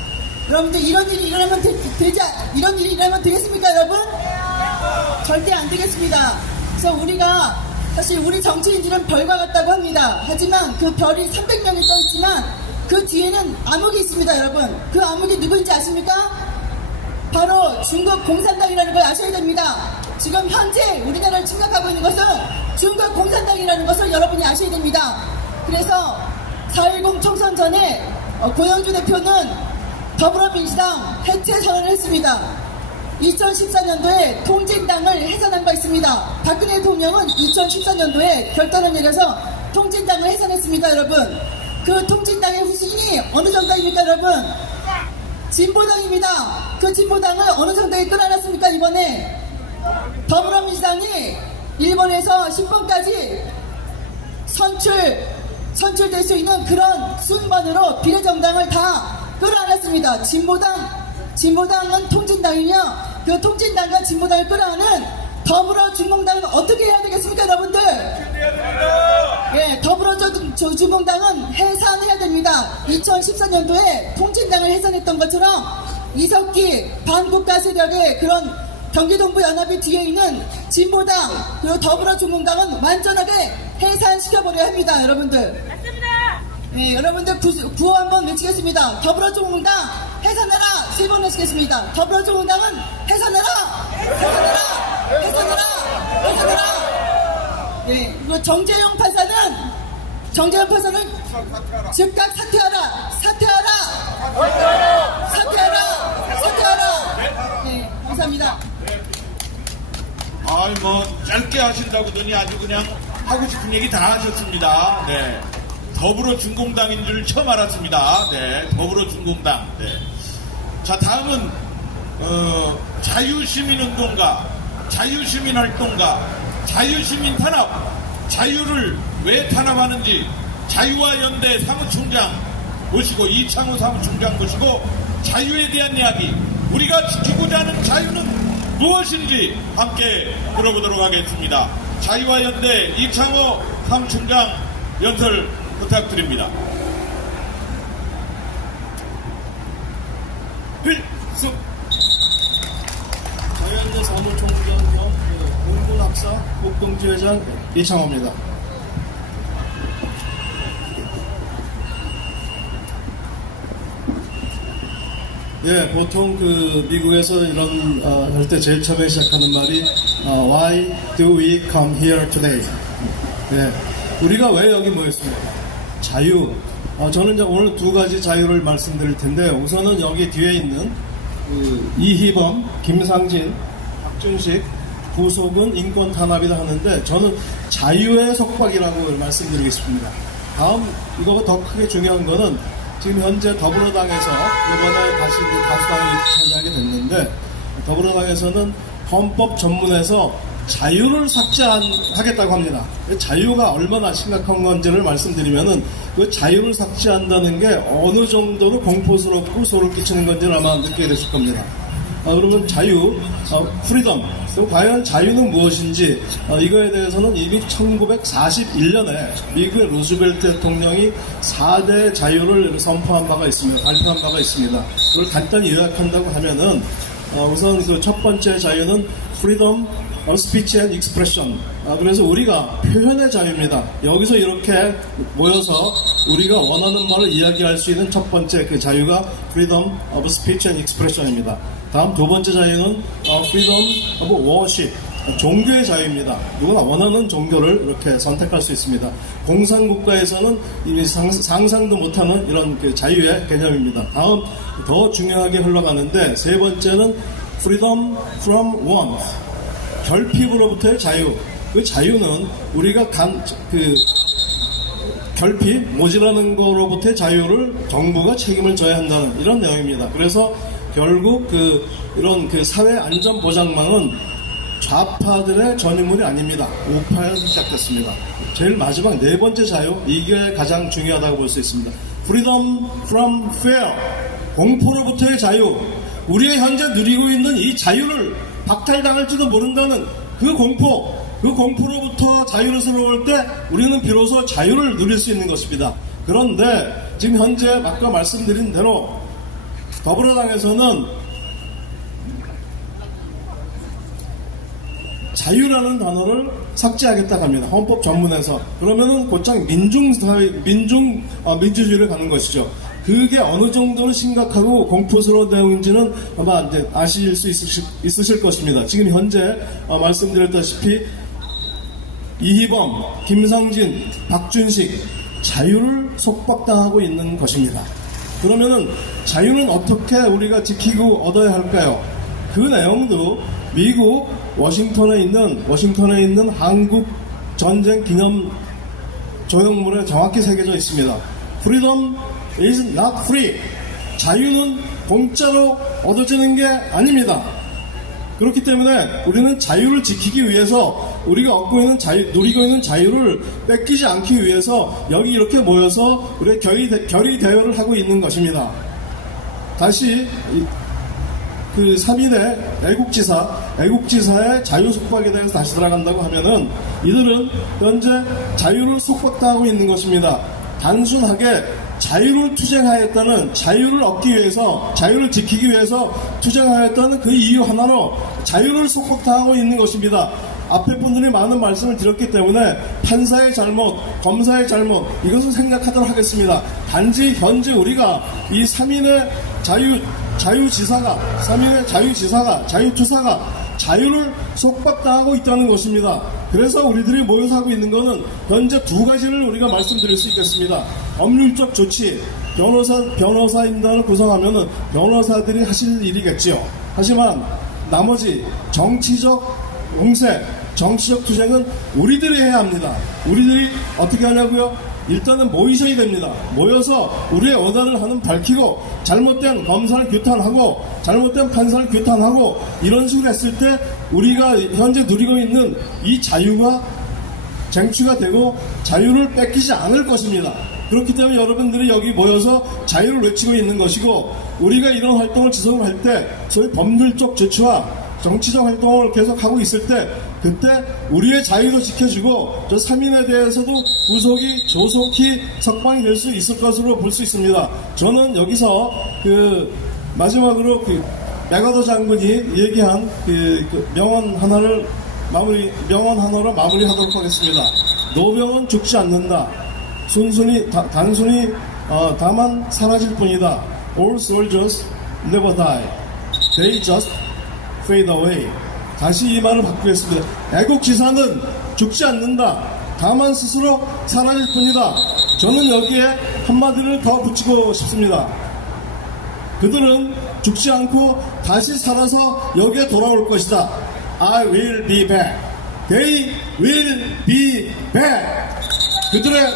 여러분들 이런 일이 일어나면 이런 일이 일어나면 되겠습니까, 여러분? 절대 안 되겠습니다. 그래서 우리가 사실 우리 정치인들은 별과 같다고 합니다. 하지만 그 별이 300명이 떠 있지만 그 뒤에는 암흑이 있습니다, 여러분. 그 암흑이 누구인지 아십니까? 바로 중국 공산당이라는 걸 아셔야 됩니다. 지금 현재 우리나라를 침략하고 있는 것은 중국 공산당이라는 것을 여러분이 아셔야 됩니다. 그래서 4.10 총선 전에 고영주 대표는 더불어민주당 해체 선언을 했습니다. 2014년도에 통진당을 해산한 바 있습니다. 박근혜 대통령은 2014년도에 결단을 내려서 통진당을 해산했습니다, 여러분. 그 통진당의 후순위 어느 정당입니까, 여러분? 진보당입니다. 그 진보당을 어느 정당에 끌어안았습니까, 이번에? 더불어민주당이 일본에서 10번까지 선출될 수 있는 그런 순번으로 비례정당을 다 끌어안았습니다. 진보당은 통진당이며 그 통진당과 진보당을 끌어안은 더불어중공당은 어떻게 해야 되겠습니까, 여러분들? 예, 더불어중공당은 해산해야 됩니다. 2014년도에 통진당을 해산했던 것처럼 이석기 반국가 세력의 그런 경기동부 연합이 뒤에 있는 진보당 그리고 더불어중공당은 완전하게 해산시켜버려야 합니다, 여러분들. 맞습니다. 예, 여러분들 구호 한번 외치겠습니다. 더불어중공당 해산하라! 3번 외치겠습니다. 더불어중공당은 해산하라! 해산하라! 해산하라! 해산하라! 예, 그리고 정재영 판사는 즉각 사퇴하라! 사퇴하라! 사퇴하라! 사퇴하라! 네, 감사합니다. 짧게 하신다고더니 아주 그냥 하고 싶은 얘기 다 하셨습니다. 네. 더불어중공당인 줄 처음 알았습니다. 네. 더불어중공당. 네. 자, 다음은, 자유시민운동가, 자유시민활동가, 자유시민탄압, 자유를 왜 탄압하는지 자유와 연대 사무총장 모시고, 이창호 사무총장 모시고 자유에 대한 이야기, 우리가 지키고자 하는 자유는 무엇인지 함께 들어보도록 하겠습니다. 자유와 연대 이창호 사무총장 연설 부탁드립니다. 필수 자유연대 사무총장 겸 공군학사 국동지회장 이창호입니다. 예, 보통 미국에서 이런 할 때 제일 처음에 시작하는 말이 Why do we come here today? 예, 우리가 왜 여기 모였습니까? 자유. 저는 이제 오늘 두 가지 자유를 말씀드릴 텐데, 우선은 여기 뒤에 있는 이희범, 김상진, 박준식 구속은 인권 탄압이다 하는데, 저는 자유의 속박이라고 말씀드리겠습니다. 다음, 이거가 더 크게 중요한 거는 지금 현재 더불어당에서 이번에 다시 다수당이 차지하게 됐는데, 더불어당에서는 헌법 전문에서 자유를 삭제하겠다고 합니다. 자유가 얼마나 심각한 건지를 말씀드리면은 그 자유를 삭제한다는 게 어느 정도로 공포스럽고 소를 끼치는 건지를 아마 느끼게 되실 겁니다. 그러면 자유, 프리덤, 과연 자유는 무엇인지 이거에 대해서는 이미 1941년에 미국의 루즈벨트 대통령이 4대 자유를 선포한 바가 있습니다. 발표한 바가 있습니다. 그걸 간단히 요약한다고 하면은 우선 그 첫 번째 자유는 프리덤 스피치 앤 익스프레션. 그래서 우리가 표현의 자유입니다. 여기서 이렇게 모여서 우리가 원하는 말을 이야기할 수 있는 첫 번째 그 자유가 프리덤 오브 스피치 앤 익스프레션입니다. 다음 두 번째 자유는 프리덤 오브 워십. 종교의 자유입니다. 누구나 원하는 종교를 이렇게 선택할 수 있습니다. 공산국가에서는 이미 상상도 못하는 이런 그 자유의 개념입니다. 다음 더 중요하게 흘러가는데 세 번째는 freedom from want, 결핍으로부터의 자유. 그 자유는 우리가 결핍, 모질라는 거로부터의 자유를 정부가 책임을 져야 한다는 이런 내용입니다. 그래서 결국 이런 사회 안전 보장망은 좌파들의 전유물이 아닙니다. 우파에서 시작됐습니다. 제일 마지막 네 번째 자유, 이게 가장 중요하다고 볼 수 있습니다. freedom from fear, 공포로부터의 자유. 우리가 현재 누리고 있는 이 자유를 박탈당할지도 모른다는 그 공포로부터 자유로스러울 때 우리는 비로소 자유를 누릴 수 있는 것입니다. 그런데 지금 현재 아까 말씀드린 대로 더불어당에서는 자유라는 단어를 삭제하겠다고 합니다. 헌법 전문에서. 그러면은 곧장 민주주의를 가는 것이죠. 그게 어느 정도는 심각하고 공포스러운 내용인지는 아마 이제 아실 수 있으실 것입니다. 지금 현재 말씀드렸다시피 이희범, 김상진, 박준식 자유를 속박당하고 있는 것입니다. 그러면은 자유는 어떻게 우리가 지키고 얻어야 할까요? 그 내용도 미국 워싱턴에 있는 한국 전쟁 기념 조형물에 정확히 새겨져 있습니다. Freedom is not free. 자유는 공짜로 얻어지는 게 아닙니다. 그렇기 때문에 우리는 자유를 지키기 위해서 우리가 누리고 있는 자유를 뺏기지 않기 위해서 여기 이렇게 모여서 우리 결의 대회를 하고 있는 것입니다. 다시 그 3인의 애국지사의 자유 속박에 대해서 다시 들어간다고 하면은 이들은 현재 자유를 속박당하고 있는 것입니다. 단순하게 자유를 투쟁하였다는, 자유를 얻기 위해서, 자유를 지키기 위해서 투쟁하였다는 그 이유 하나로 자유를 속박당하고 있는 것입니다. 앞에 분들이 많은 말씀을 드렸기 때문에 판사의 잘못, 검사의 잘못, 이것을 생각하도록 하겠습니다. 단지 현재 우리가 이 3인의 자유지사가, 자유투사가 자유를 속박당하고 있다는 것입니다. 그래서 우리들이 모여서 하고 있는 것은 현재 두 가지를 우리가 말씀드릴 수 있겠습니다. 법률적 조치, 변호사인단을 구성하면은 변호사들이 하실 일이겠지요. 하지만 나머지 정치적 공세, 정치적 투쟁은 우리들이 해야 합니다. 우리들이 어떻게 하냐고요? 일단은 모이셔야 됩니다. 모여서 우리의 원한을 밝히고 잘못된 검사를 규탄하고 잘못된 판사를 규탄하고 이런 식으로 했을 때 우리가 현재 누리고 있는 이 자유가 쟁취가 되고 자유를 뺏기지 않을 것입니다. 그렇기 때문에 여러분들이 여기 모여서 자유를 외치고 있는 것이고, 우리가 이런 활동을 지속을 할 때 소위 법률적 조치와 정치적 활동을 계속하고 있을 때 그때 우리의 자유도 지켜주고 저 3인에 대해서도 구속이 조속히 석방이 될 수 있을 것으로 볼 수 있습니다. 저는 여기서 마지막으로 맥아더 장군이 얘기한 명언 하나로 마무리하도록 하겠습니다. 노병은 죽지 않는다. 단순히 다만 사라질 뿐이다. All soldiers never die. They just fade away. 다시 이 말을 바꾸겠습니다. 애국지사는 죽지 않는다. 다만 스스로 사라질 뿐이다. 저는 여기에 한마디를 더 붙이고 싶습니다. 그들은 죽지 않고 다시 살아서 여기에 돌아올 것이다. I will be back. They will be back. 그들의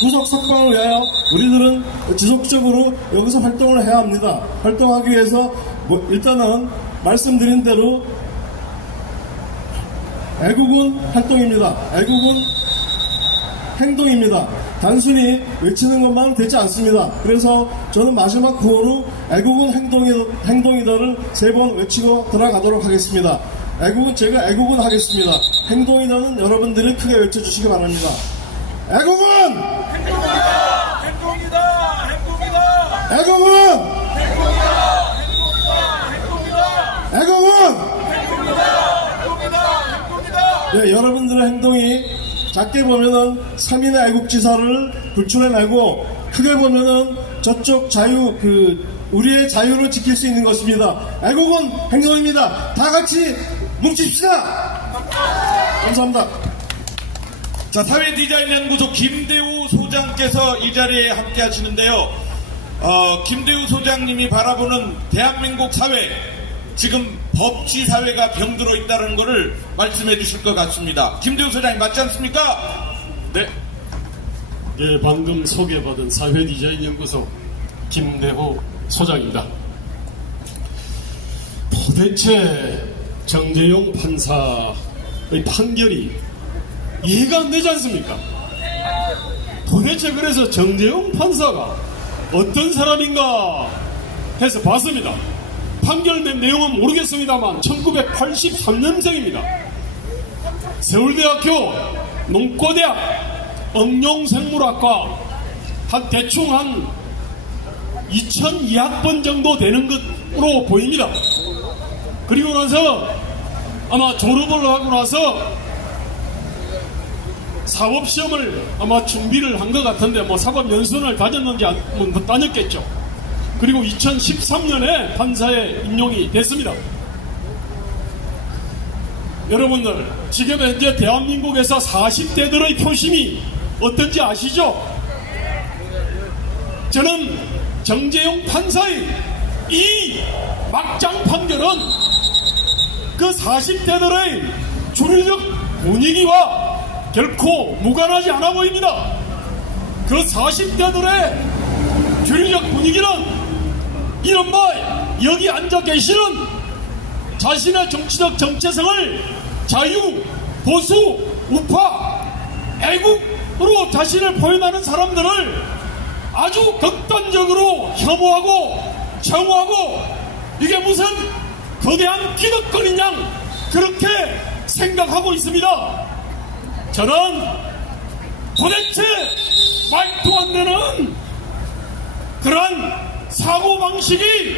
구속 석방을 위하여 우리들은 지속적으로 여기서 활동을 해야 합니다. 활동하기 위해서 일단은 말씀드린 대로 애국은 활동입니다. 애국은 행동입니다. 단순히 외치는 것만 되지 않습니다. 그래서 저는 마지막 구호로 애국은 행동이다를 3번 외치고 들어가도록 하겠습니다. 제가 애국은 하겠습니다. 행동이다는 여러분들이 크게 외쳐주시기 바랍니다. 애국은 행동이다! 행동이다! 행동이다! 애국은 행동이다! 행동이다! 애국은 네, 여러분들의 행동이 작게 보면은 3인의 애국지사를 불출해내고 크게 보면은 저쪽 우리의 자유를 지킬 수 있는 것입니다. 애국은 행동입니다. 다 같이 뭉칩시다! 감사합니다. 자, 사회디자인연구소 김대우 소장께서 이 자리에 함께 하시는데요. 김대우 소장님이 바라보는 대한민국 사회, 지금 법치 사회가 병들어 있다는 것을 말씀해 주실 것 같습니다. 김대우 소장님 맞지 않습니까? 네. 예, 방금 소개받은 사회디자인연구소 김대호 소장입니다. 도대체 정재용 판사의 판결이 이해가 안 되지 않습니까? 도대체 그래서 정재용 판사가 어떤 사람인가 해서 봤습니다. 판결된 내용은 모르겠습니다만 1983년생입니다. 서울대학교 농고대학 응용생물학과 대충 한 2002학번 정도 되는 것으로 보입니다. 그리고 나서 아마 졸업을 하고 나서 사법시험을 아마 준비를 한 것 같은데 뭐 사법연수원을 다녔는지 뭐 다녔겠죠. 그리고 2013년에 판사에 임용이 됐습니다. 여러분들, 지금 현재 대한민국에서 40대들의 표심이 어떤지 아시죠? 저는 정재용 판사의 이 막장 판결은 그 40대들의 주류적 분위기와 결코 무관하지 않아 보입니다. 그 40대들의 주류적 분위기는 이른바 여기 앉아 계시는 자신의 정치적 정체성을 자유, 보수, 우파, 애국으로 자신을 표현하는 사람들을 아주 극단적으로 혐오하고 정오하고 이게 무슨 거대한 기득권이냐 그렇게 생각하고 있습니다. 저는 도대체 말도 안 되는 그러한 사고방식이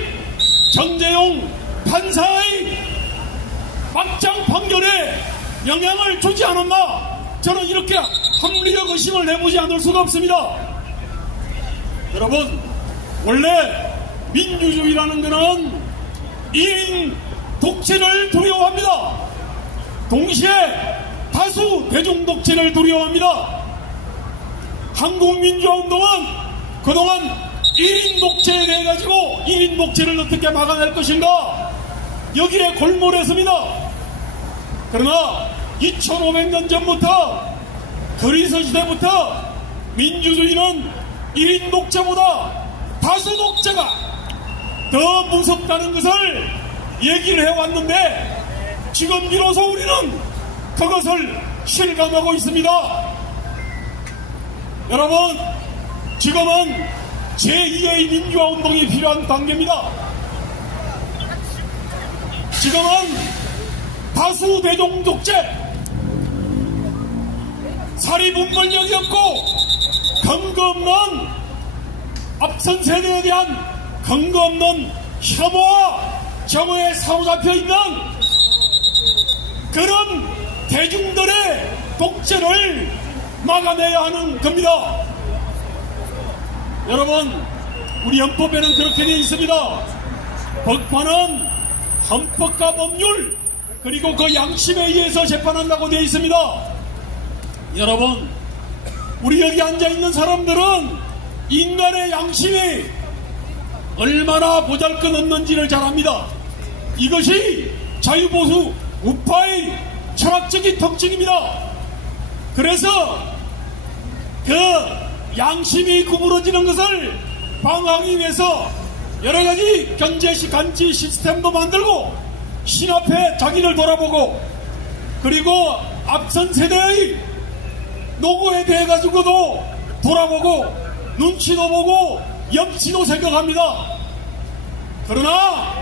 정재용 판사의 막장 판결에 영향을 주지 않았나, 저는 이렇게 합리적 의심을 해보지 않을 수가 없습니다. 여러분, 원래 민주주의라는 것은 1인 독재를 두려워합니다. 동시에 다수 대중 독재를 두려워합니다. 한국민주화운동은 그동안 1인 독재에 대해 가지고 1인 독재를 어떻게 막아낼 것인가, 여기에 골몰했습니다. 그러나 2500년 전부터 그리스 시대부터 민주주의는 1인 독재보다 다수 독재가 더 무섭다는 것을 얘기를 해왔는데 지금 비로소 우리는 그것을 실감하고 있습니다. 여러분, 지금은 제2의 민주화운동이 필요한 단계입니다. 지금은 다수 대중 독재, 사리분별력이 없고 근거 없는 앞선 세대에 대한 근거 없는 혐오와 정오에 사로잡혀 있는 그런 대중들의 독재를 막아내야 하는 겁니다. 여러분, 우리 헌법에는 그렇게 되어 있습니다. 법관은 헌법과 법률 그리고 그 양심에 의해서 재판한다고 되어 있습니다. 여러분, 우리 여기 앉아있는 사람들은 인간의 양심이 얼마나 보잘것없는지를 잘 압니다. 이것이 자유보수 우파의 철학적인 특징입니다. 그래서 그 양심이 구부러지는 것을 방어하기 위해서 여러가지 견제간지 시스템도 만들고 신앞에 자기를 돌아보고 그리고 앞선 세대의 노고에 대해 가지고도 돌아보고 눈치도 보고 염치도 생각합니다. 그러나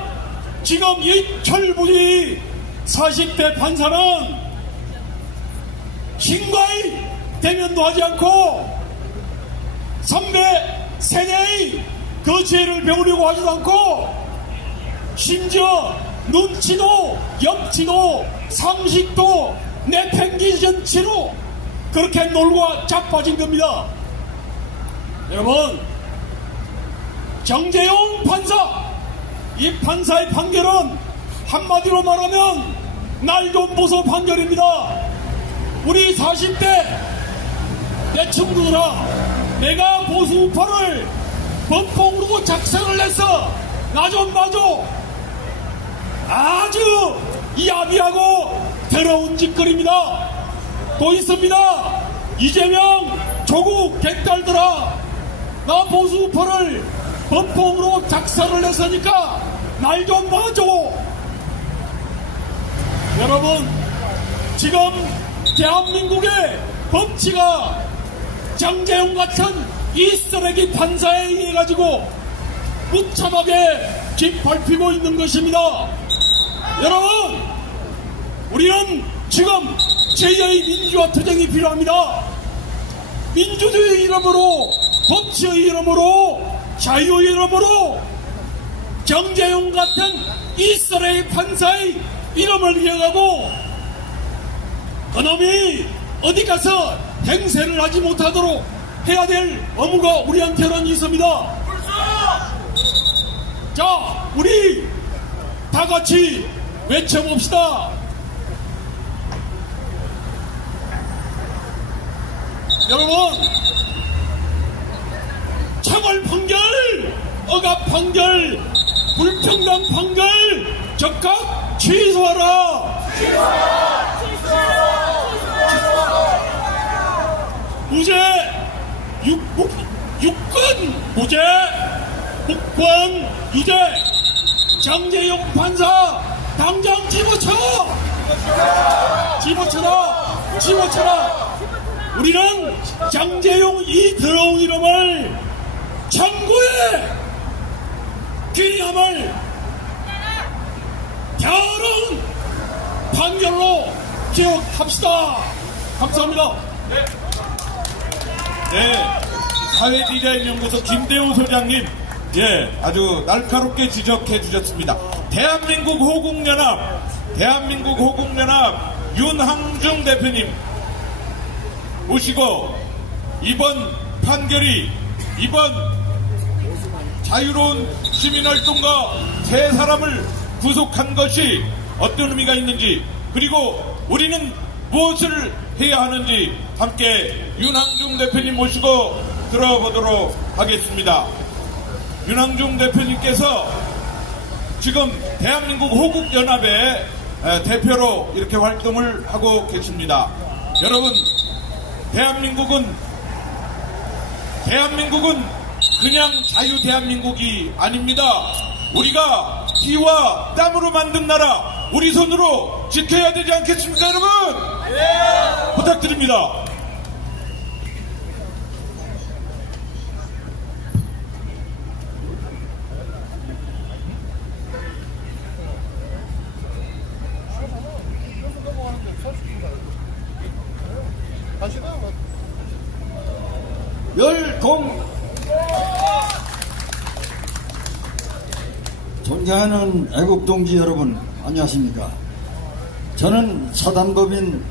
지금 이 철부지 40대 판사는 신과의 대면도 하지 않고 선배 세대의 그 죄를 배우려고 하지도 않고 심지어 눈치도 염치도 상식도 내팽개친 채로 그렇게 놀고 자빠진 겁니다. 여러분, 정재용 판사, 이 판사의 판결은 한마디로 말하면 날 좀 보소 판결입니다. 우리 40대 내 친구들아, 내가 보수 우파를 번폭으로 작성을 해서 나 좀 봐줘. 아주 야비하고 더러운 짓거리입니다. 또 있습니다. 이재명 조국 객달들아, 나 보수 우파를 번폭으로 작성을 했으니까 날 좀 봐줘. 여러분, 지금 대한민국의 법치가 장제용 같은 이 쓰레기 판사에 의해 가지고 무참하게 짓밟히고 있는 것입니다. 여러분, 우리는 지금 제2의 민주화 투쟁이 필요합니다. 민주주의 이름으로, 법치의 이름으로, 자유의 이름으로 정재용 같은 이 쓰레기 판사의 이름을 이어가고 그놈이 어디 가서 행세를 하지 못하도록 해야 될 의무가 우리한테는 있습니다. 자, 우리 다 같이 외쳐봅시다. 여러분, 처벌 판결, 억압 판결, 불평등 판결 즉각 취소하라. 무죄, 육군 무죄, 북권 유죄. 장제용 판사 당장 집어쳐라. 우리는 장제용 이 더러운 이름을 천구의 기리함을 더러운 판결로 기억합시다. 감사합니다. 네, 사회디자인연구소 김대우 소장님, 예, 아주 날카롭게 지적해 주셨습니다. 대한민국 호국연합 윤항중 대표님 모시고 이번 판결이 이번 자유로운 시민활동가 세 사람을 구속한 것이 어떤 의미가 있는지, 그리고 우리는 무엇을 해야 하는지 함께 윤항중 대표님 모시고 들어보도록 하겠습니다. 윤항중 대표님께서 지금 대한민국 호국연합의 대표로 이렇게 활동을 하고 계십니다. 여러분, 대한민국은 그냥 자유 대한민국이 아닙니다. 우리가 피와 땀으로 만든 나라, 우리 손으로 지켜야 되지 않겠습니까, 여러분? 네. 부탁드립니다. 존경하는 애국동지 여러분, 안녕하십니까. 저는 사단법인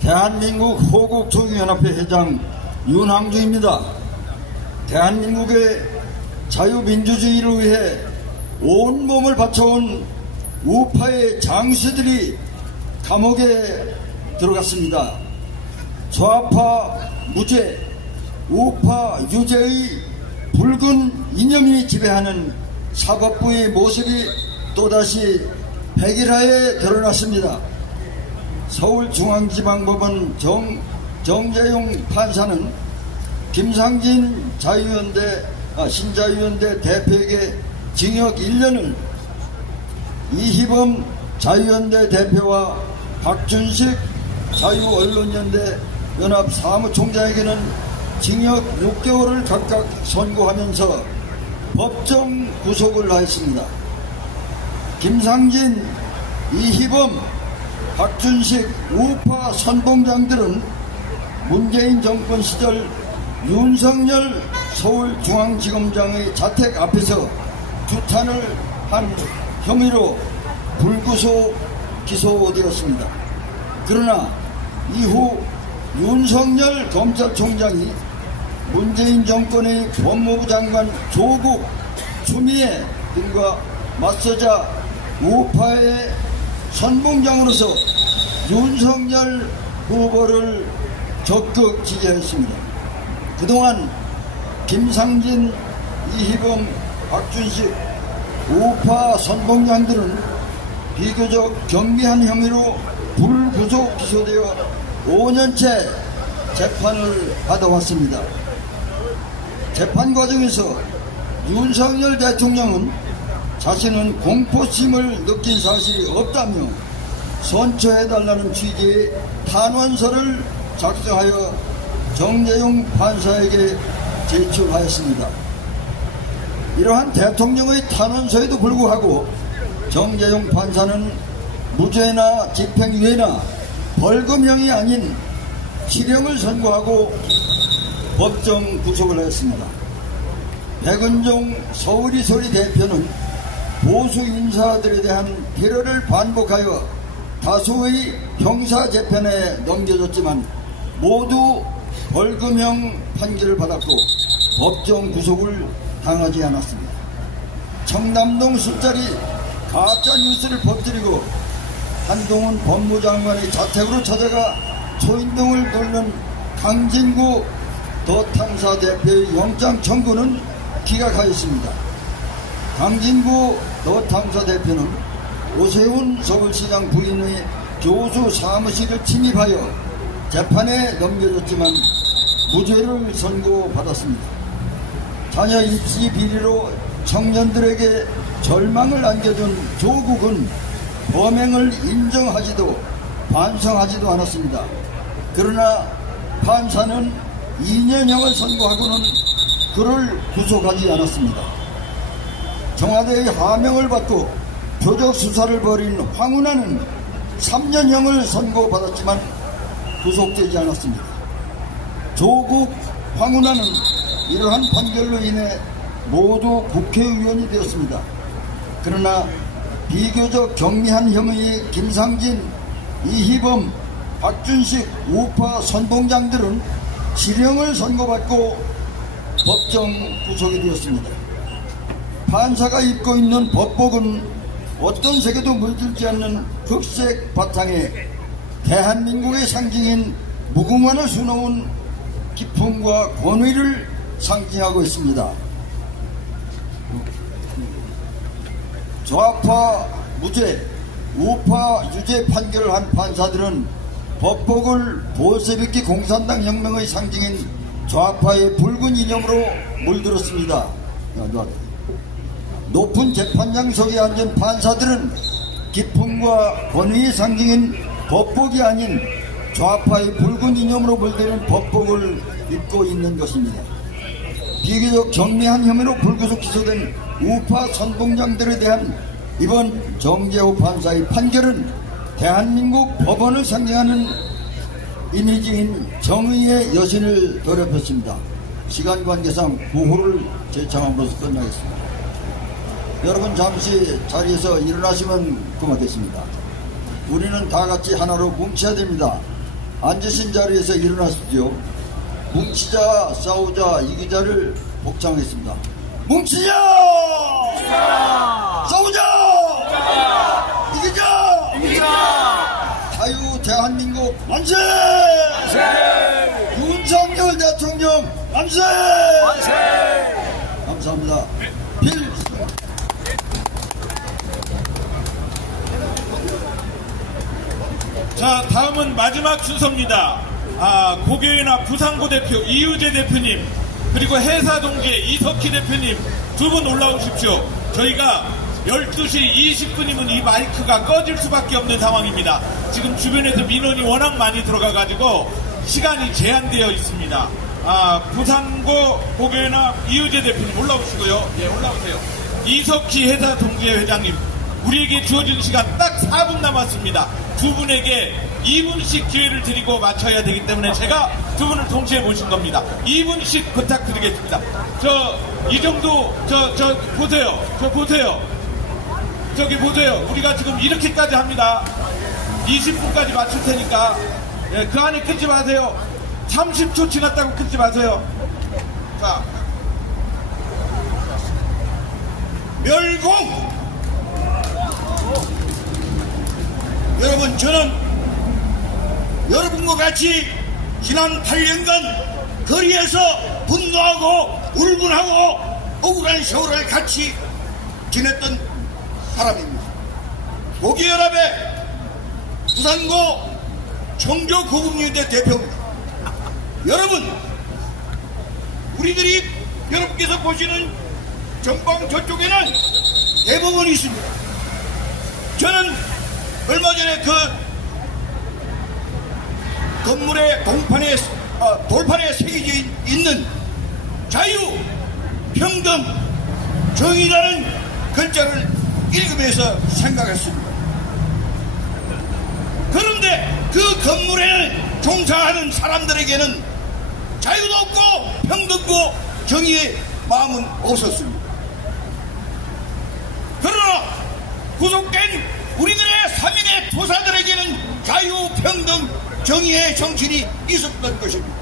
대한민국 호국통일연합회 회장 윤항중입니다. 대한민국의 자유민주주의를 위해 온몸을 바쳐온 우파의 장수들이 감옥에 들어갔습니다. 좌파 무죄, 우파 유죄의 붉은 이념이 지배하는 사법부의 모습이 또다시 백일하에 드러났습니다. 서울중앙지방법원 정재용 판사는 김상진 신자유연대 대표에게 징역 1년을, 이희범 자유연대 대표와 박준식 자유언론연대 연합 사무총장에게는 징역 6개월을 각각 선고하면서 법정 구속을 하였습니다. 김상진, 이희범, 박준식 우파 선봉장들은 문재인 정권 시절 윤석열 서울중앙지검장의 자택 앞에서 규탄을 한 혐의로 불구속 기소되었습니다. 그러나 이후 윤석열 검찰총장이 문재인 정권의 법무부 장관 조국, 추미애 등과 맞서자 우파의 선봉장으로서 윤석열 후보를 적극 지지했습니다. 그동안 김상진, 이희범, 박준식, 우파 선봉장들은 비교적 경미한 혐의로 불구속 기소되어 5년째 재판을 받아왔습니다. 재판 과정에서 윤석열 대통령은 자신은 공포심을 느낀 사실이 없다며 선처해달라는 취지의 탄원서를 작성하여 정재용 판사에게 제출하였습니다. 이러한 대통령의 탄원서에도 불구하고 정재용 판사는 무죄나 집행유예나 벌금형이 아닌 실형을 선고하고 법정 구속을 했습니다. 백은종 서울이소리 대표는 보수 인사들에 대한 테러를 반복하여 다수의 형사재판에 넘겨졌지만 모두 벌금형 판결을 받았고 법정 구속을 당하지 않았습니다. 청남동 술자리 가짜뉴스를 퍼뜨리고 한동훈 법무장관의 자택으로 찾아가 초인종을 돌는 강진구 더탐사 대표의 영장 청구는 기각하였습니다. 강진구 더탐사 대표는 오세훈 서울시장 부인의 교수 사무실을 침입하여 재판에 넘겨졌지만 무죄를 선고받았습니다. 자녀 입시 비리로 청년들에게 절망을 안겨준 조국은 범행을 인정하지도 반성하지도 않았습니다. 그러나 판사는 2년형을 선고하고는 그를 구속하지 않았습니다. 청와대의 하명을 받고 표적 수사를 벌인 황운하는 3년형을 선고받았지만 구속되지 않았습니다. 조국, 황운하는 이러한 판결로 인해 모두 국회의원이 되었습니다. 그러나 비교적 경미한 혐의의 김상진, 이희범, 박준식, 우파 선봉장들은 실형을 선고받고 법정 구속이 되었습니다. 판사가 입고 있는 법복은 어떤 색에도 물들지 않는 흑색 바탕에 대한민국의 상징인 무궁화를 수놓은 기품과 권위를 상징하고 있습니다. 좌파 무죄, 우파 유죄 판결을 한 판사들은 법복을 보세비키 공산당 혁명의 상징인 좌파의 붉은 이념으로 물들었습니다. 높은 재판장석에 앉은 판사들은 기품과 권위의 상징인 법복이 아닌 좌파의 붉은 이념으로 물드는 법복을 입고 있는 것입니다. 비교적 경미한 혐의로 불구속 기소된 우파 선봉장들에 대한 이번 정재호 판사의 판결은 대한민국 법원을 상징하는 이미지인 정의의 여신을 더럽혔습니다. 시간 관계상 구호를 제청함으로써 끝나겠습니다. 여러분 잠시 자리에서 일어나시면 고맙겠습니다. 우리는 다 같이 하나로 뭉쳐야 됩니다. 앉으신 자리에서 일어나십시오. 뭉치자 싸우자 이기자를 복창하겠습니다. 뭉치자! 싸우자! 이기자! 자유 대한민국 만세! 윤석열 대통령 만세! 감사합니다. 필승! 자, 다음은 마지막 순서입니다. 고교연합 부산고 대표 이유재 대표님, 그리고 해사동계 이석희 대표님 두 분 올라오십시오. 저희가 12시 20분이면 이 마이크가 꺼질 수밖에 없는 상황입니다. 지금 주변에서 민원이 워낙 많이 들어가가지고 시간이 제한되어 있습니다. 부산고 고교연합 이유재 대표님 올라오시고요. 예, 올라오세요. 이석희 해사동계 회장님, 우리에게 주어진 시간 딱 4분 남았습니다. 두 분에게 2분씩 기회를 드리고 맞춰야 되기 때문에 제가 두 분을 동시에 모신 겁니다. 2분씩 부탁드리겠습니다. 이 정도, 보세요. 보세요. 저기 보세요. 우리가 지금 이렇게까지 합니다. 20분까지 맞출 테니까. 예, 그 안에 끊지 마세요. 30초 지났다고 끊지 마세요. 자. 멸공! 여러분, 저는 여러분과 같이 지난 8년간 거리에서 분노하고 울분하고 억울한 세월을 같이 지냈던 사람입니다. 고기연합의 부산고 청조고급연대 대표입니다. 여러분, 우리들이 여러분께서 보시는 전방 저쪽에는 대법원이 있습니다. 저는 얼마 전에 그 건물의 돌판에 새겨져 있는 자유, 평등, 정의라는 글자를 읽으면서 생각했습니다. 그런데 그 건물에는 종사하는 사람들에게는 자유도 없고 평등도 정의의 마음은 없었습니다. 그러나 구속된 우리들의 3인의 도사들에게는 자유, 평등, 정의의 정신이 있었던 것입니다.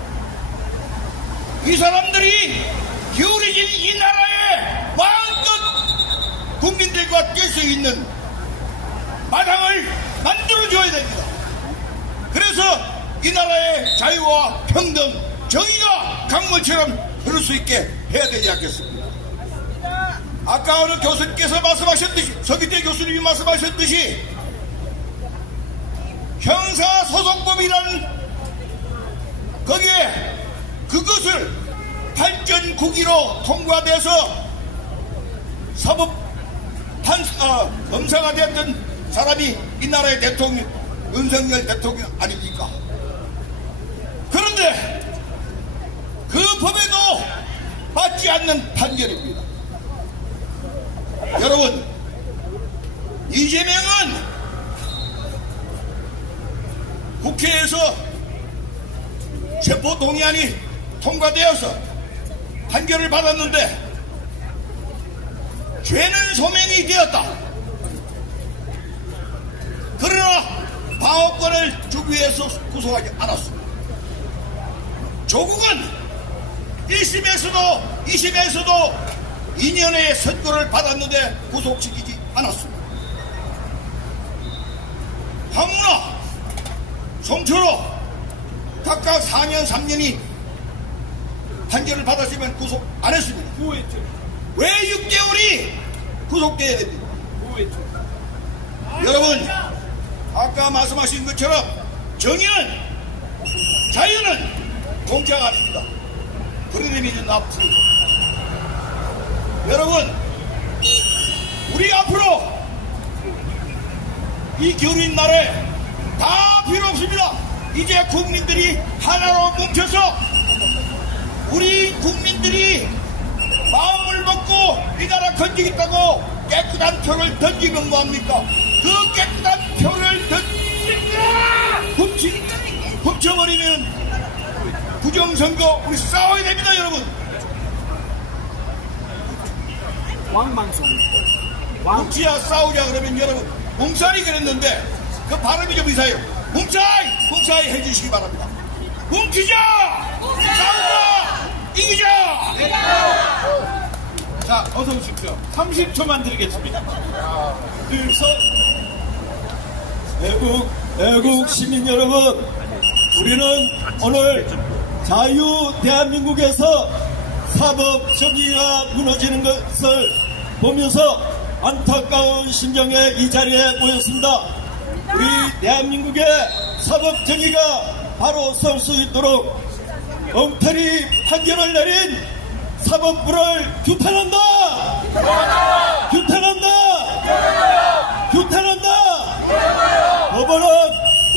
이 사람들이 기울어진 이 나라에 마음껏 국민들과 뛸 수 있는 마당을 만들어줘야 됩니다. 그래서 이 나라의 자유와 평등, 정의가 강물처럼 흐를 수 있게 해야 되지 않겠습니까? 아까 어느 교수님께서 말씀하셨듯이, 서기태 교수님이 말씀하셨듯이 형사소송법이라는 거기에 그것을 발전국위로 통과돼서 검사가 됐던 사람이 이 나라의 대통령 윤석열 대통령 아닙니까? 그런데 그 법에도 맞지 않는 판결입니다. 여러분, 이재명은 국회에서 체포동의안이 통과되어서 판결을 받았는데 죄는 소명이 되었다. 그러나 방어권을 주기 위해서 구속하지 않았습니다. 조국은 1심에서도 2심에서도 2년의 선고를 받았는데 구속시키지 않았습니다. 황운하, 송철호 각각 4년 3년이 판결을 받았으면 구속 안 했습니다. 왜 6개월이 구속돼야 됩니까? 여러분, 아까 말씀하신 것처럼 정의는, 자유는 공짜가 아닙니다. 프리덤이는 앞으로. 여러분, 우리 앞으로 이 기울인 나라에 다 필요 없습니다. 이제 국민들이 하나로 뭉쳐서 우리 국민들이 마음을 먹고 이 나라 건지겠다고 깨끗한 표를 던지면 뭐합니까? 그 깨끗한 표를 훔쳐버리면 부정선거 우리 싸워야 됩니다. 여러분, 뭉치야 싸우자 그러면 여러분 뭉사이 그랬는데 그 발음이 좀 이상해요. 뭉사이 해주시기 바랍니다. 뭉치자, 싸우자, 이기자. 자, 어서 오십시오. 30초만 드리겠습니다. 그래서 애국 시민 여러분, 우리는 오늘 자유 대한민국에서 사법 정의가 무너지는 것을 보면서 안타까운 심정에 이 자리에 모였습니다. 우리 대한민국의 사법 정의가 바로 설 수 있도록 엉터리 판결을 내린 사법부를 규탄한다! 법원은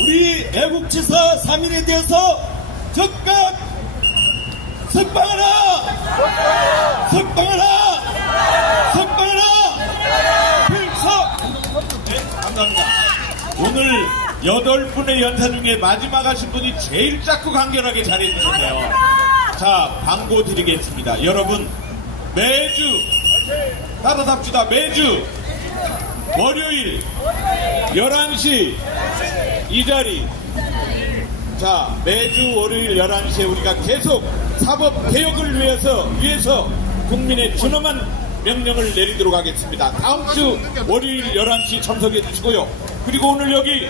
우리 애국지사 3인에 대해서 즉각 석방하라! 필석! 네, 감사합니다. 오늘 8분의 연타 중에 마지막 하신 분이 제일 짧고 간결하게 잘해주셨네요. 자, 광고 드리겠습니다. 여러분, 매주 따라잡시다. 매주 월요일 11시 이 자리. 자, 매주 월요일 11시에 우리가 계속 사법 개혁을 위해서 국민의 준엄한 명령을 내리도록 하겠습니다. 다음 주 월요일 11시 참석해 주시고요. 그리고 오늘 여기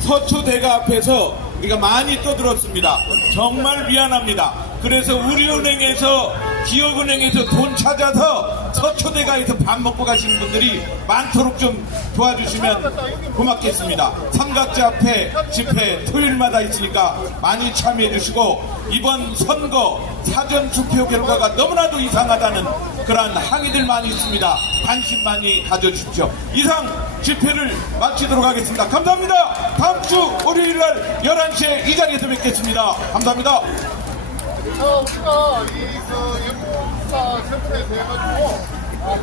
서초대가 앞에서 우리가 많이 떠들었습니다. 정말 미안합니다. 그래서 우리은행에서 기업은행에서 돈 찾아서 서초대가에서 밥 먹고 가시는 분들이 많도록 좀 도와주시면 고맙겠습니다. 삼각지 앞에 집회 토요일마다 있으니까 많이 참여해 주시고, 이번 선거 사전 투표 결과가 너무나도 이상하다는 그러한 항의들 많이 있습니다. 관심 많이 가져주십시오. 이상 집회를 마치도록 하겠습니다. 감사합니다. 다음 주 월요일날 11시에 이 자리에서 뵙겠습니다. 감사합니다. 우리가 연구사 세분에 대해 가지고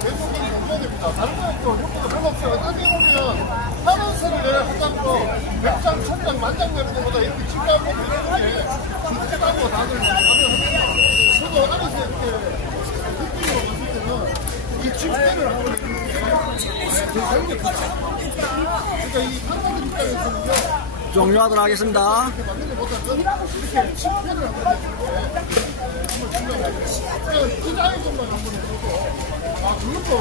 계속 연구해야 됩니다. 다른 거는 또 연구도 별로 없어요. 어떻게 보면 탄원서를 한 장도 100장, 1000장, 만장 내는 것보다 이렇게 직감하고 이런 게 진짜라고 다들 하면 저도 안에서 이렇게 느낌으로 봤을 때는 이 집회를 하고 있는 게 되게 재밌겠다. 그러니까 이 판사들 입장에서는요. 종료하도록 하겠습니다. 이렇게 집회를 하고 있는데 그 자리 좀만 한번 해보고 그것도